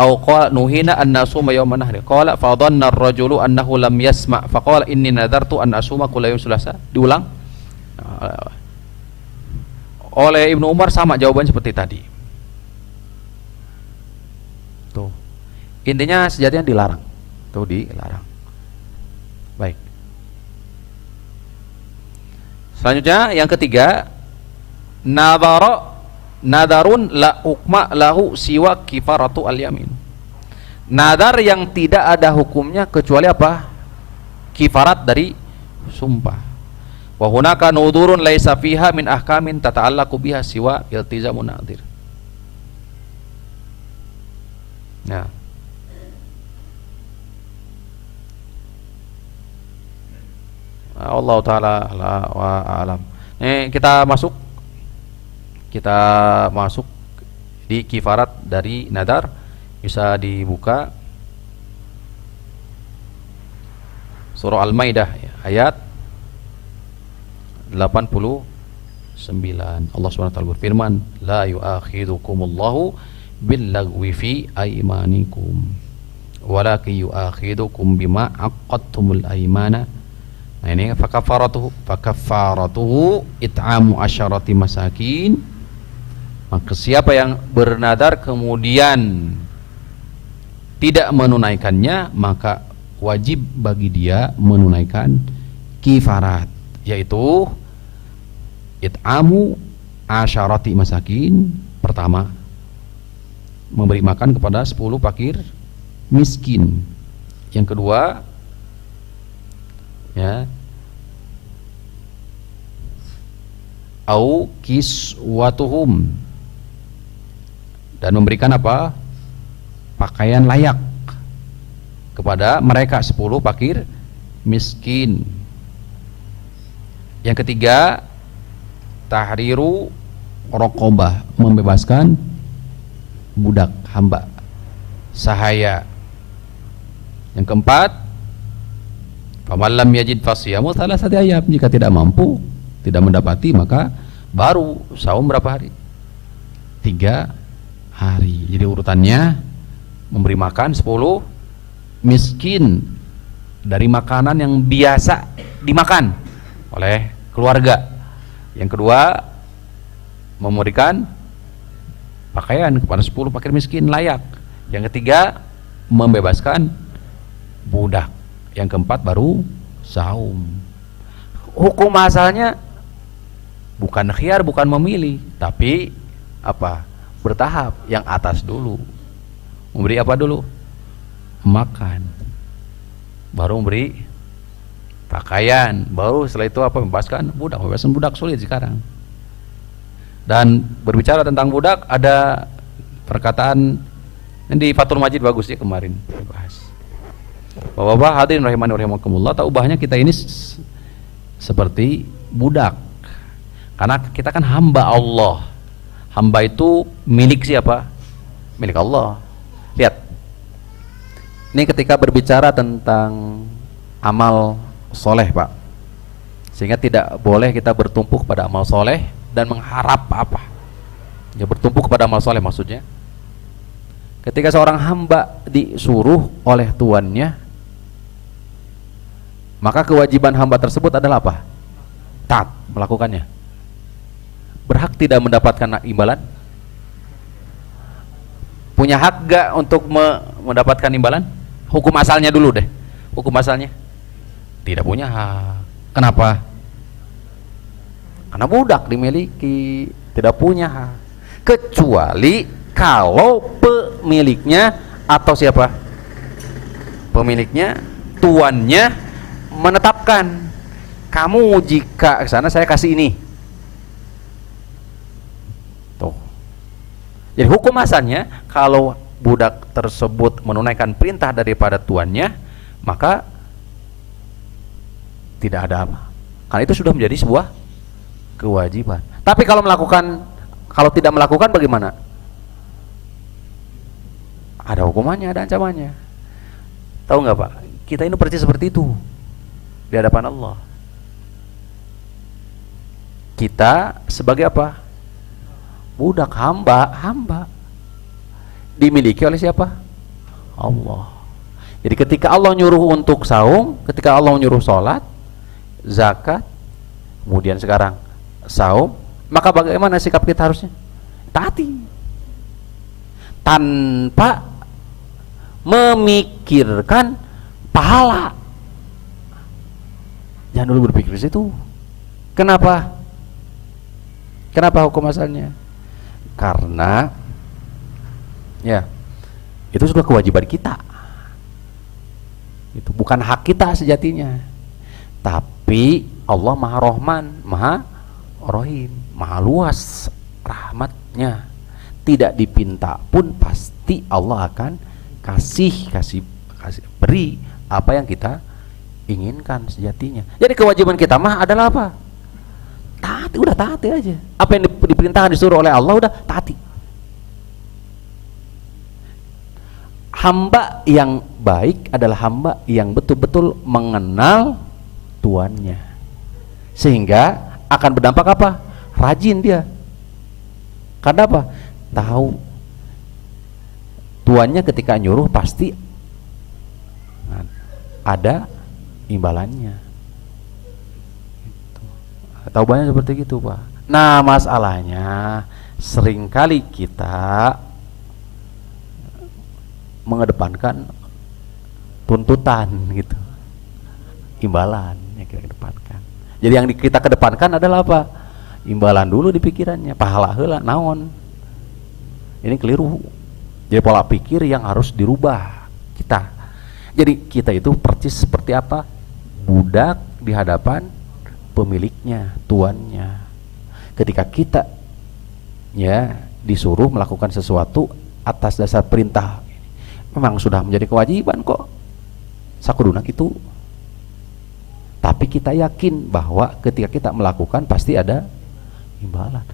aw qala nuhina an nasuma yauman nahri. Qala fa dhanna ar-rajulu annahu lam yasma' faqala inni nadartu an asuma kulla yaumin tsulatsa. Diulang. Oleh Ibnu Umar sama jawabannya seperti tadi. Tuh. Intinya sejatinya dilarang. Tuh dilarang. Baik. Selanjutnya yang ketiga, nadarun la hukma lahu siwa kifaratu al-yamin. Nadar yang tidak ada hukumnya kecuali apa? Kifarat dari sumpah. Wa hunaka nudurun laisa fiha min ahkamin tata'allaqu biha siwa iltizamun nadir. Ya. Allah taala wa alam. Kita masuk di kifarat dari nadar. Bisa dibuka surah Al-Maidah ayat 89. Allah Subhanahu wa taala berfirman, la yu'akhidukumullahu billagwi fi aymanikum walakin yu'akhidukum bima aqadtumul aymana. Nah ini fakaffaratuhu it'amu asyarati masakin. Maka siapa yang bernadar kemudian tidak menunaikannya, maka wajib bagi dia menunaikan kifarat, yaitu it'amu asyarati masakin. Pertama, memberi makan kepada 10 fakir miskin. Yang kedua, ya, au kiswatuhum, dan memberikan apa? Pakaian layak kepada mereka 10 fakir miskin. Yang ketiga, tahriru raqabah, membebaskan budak hamba sahaya. Yang keempat, faman lam yajid fasiyamu thalathati ayyam, jika tidak mampu, tidak mendapati, maka baru saum berapa hari? 3 hari. Jadi urutannya memberi makan 10 miskin dari makanan yang biasa dimakan oleh keluarga. Yang kedua, memberikan pakaian kepada 10 fakir miskin layak. Yang ketiga, membebaskan budak. Yang keempat baru saum. Hukum asalnya bukan khiyar, bukan memilih, tapi apa? Bertahap. Yang atas dulu. Memberi apa dulu? Makan. Baru memberi pakaian. Baru setelah itu apa? Membebaskan budak. Membebaskan budak sulit sekarang. Dan berbicara tentang budak, ada perkataan yang di Fathul Majid bagus ya kemarin dibahas. Bapak-bapak hadirin rahimani wa rahimakumullah, tak ubahnya kita ini seperti budak. Karena kita kan hamba Allah. Hamba itu milik siapa? Milik Allah. Lihat, ini ketika berbicara tentang amal soleh, Pak, sehingga tidak boleh kita bertumpu pada amal soleh dan mengharap apa ya, bertumpu kepada amal soleh maksudnya. Ketika seorang hamba disuruh oleh tuannya, maka kewajiban hamba tersebut adalah apa? Taat melakukannya. Berhak tidak mendapatkan imbalan? Punya hak gak untuk mendapatkan imbalan? Hukum asalnya dulu deh. Hukum asalnya tidak punya hak. Kenapa? Karena budak dimiliki, tidak punya hak. Kecuali kalau pemiliknya atau siapa? Pemiliknya, tuannya menetapkan, kamu jika ke sana saya kasih ini. Tuh. Jadi hukum asalnya kalau budak tersebut menunaikan perintah daripada tuannya, maka tidak ada apa. Karena itu sudah menjadi sebuah kewajiban. Tapi kalau tidak melakukan bagaimana? Ada hukumannya, ada ancamannya. Tahu nggak Pak? Kita ini persis seperti itu di hadapan Allah. Kita sebagai apa? Budak, hamba dimiliki oleh siapa? Allah. Jadi ketika Allah nyuruh untuk saum, ketika Allah nyuruh sholat, zakat, kemudian sekarang saum, maka bagaimana sikap kita harusnya? Taati, tanpa memikirkan pahala. Jangan dulu berpikir situ. Kenapa? Kenapa hukum asalnya? Karena ya itu sudah kewajiban kita. Itu bukan hak kita sejatinya. Tapi Allah Maha Rahman, Maha Rahim, Maha luas rahmatnya. Tidak dipinta pun pasti Allah akan kasih beri apa yang kita inginkan sejatinya. Jadi kewajiban kita mah adalah apa? Taati, udah taati aja. Apa yang diperintahkan disuruh oleh Allah udah taati. Hamba yang baik adalah hamba yang betul-betul mengenal tuannya, sehingga akan berdampak apa? Rajin dia. Karena apa? Tahu tuannya ketika nyuruh pasti ada imbalannya. Tahu banyak seperti itu Pak. Nah masalahnya seringkali kita mengedepankan tuntutan gitu, imbalan yang kita kedepankan. Jadi yang kita kedepankan adalah apa? Imbalan dulu di pikirannya, pahala heula naon. Ini keliru. Jadi pola pikir yang harus dirubah kita. Jadi kita itu persis seperti apa? Budak di hadapan pemiliknya, tuannya. Ketika kita ya disuruh melakukan sesuatu atas dasar perintah, memang sudah menjadi kewajiban kok. Sakuduna gitu. Tapi kita yakin bahwa ketika kita melakukan pasti ada imbalan.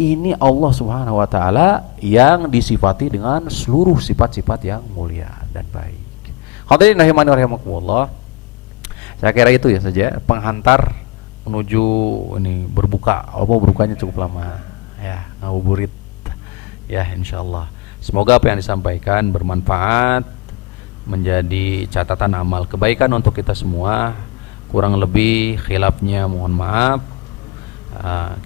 Ini Allah Subhanahu wa taala yang disifati dengan seluruh sifat-sifat yang mulia dan baik. Hadirin rahimani wa rahimakumullah. Saya kira itu ya saja penghantar menuju ini berbuka. Berbukanya cukup lama ya, ngabuburit ya insyaallah. Semoga apa yang disampaikan bermanfaat, menjadi catatan amal kebaikan untuk kita semua. Kurang lebih khilafnya mohon maaf.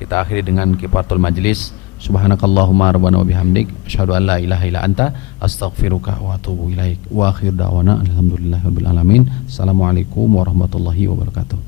Kita akhiri dengan kifaratul majlis. Subhanakallahumma rabbana wa bihamdik asyhadu an la ilaha illa anta astaghfiruka wa atubu ilaik. Wa akhir da'wana alhamdulillahirabbil alamin. Assalamualaikum warahmatullahi wabarakatuh.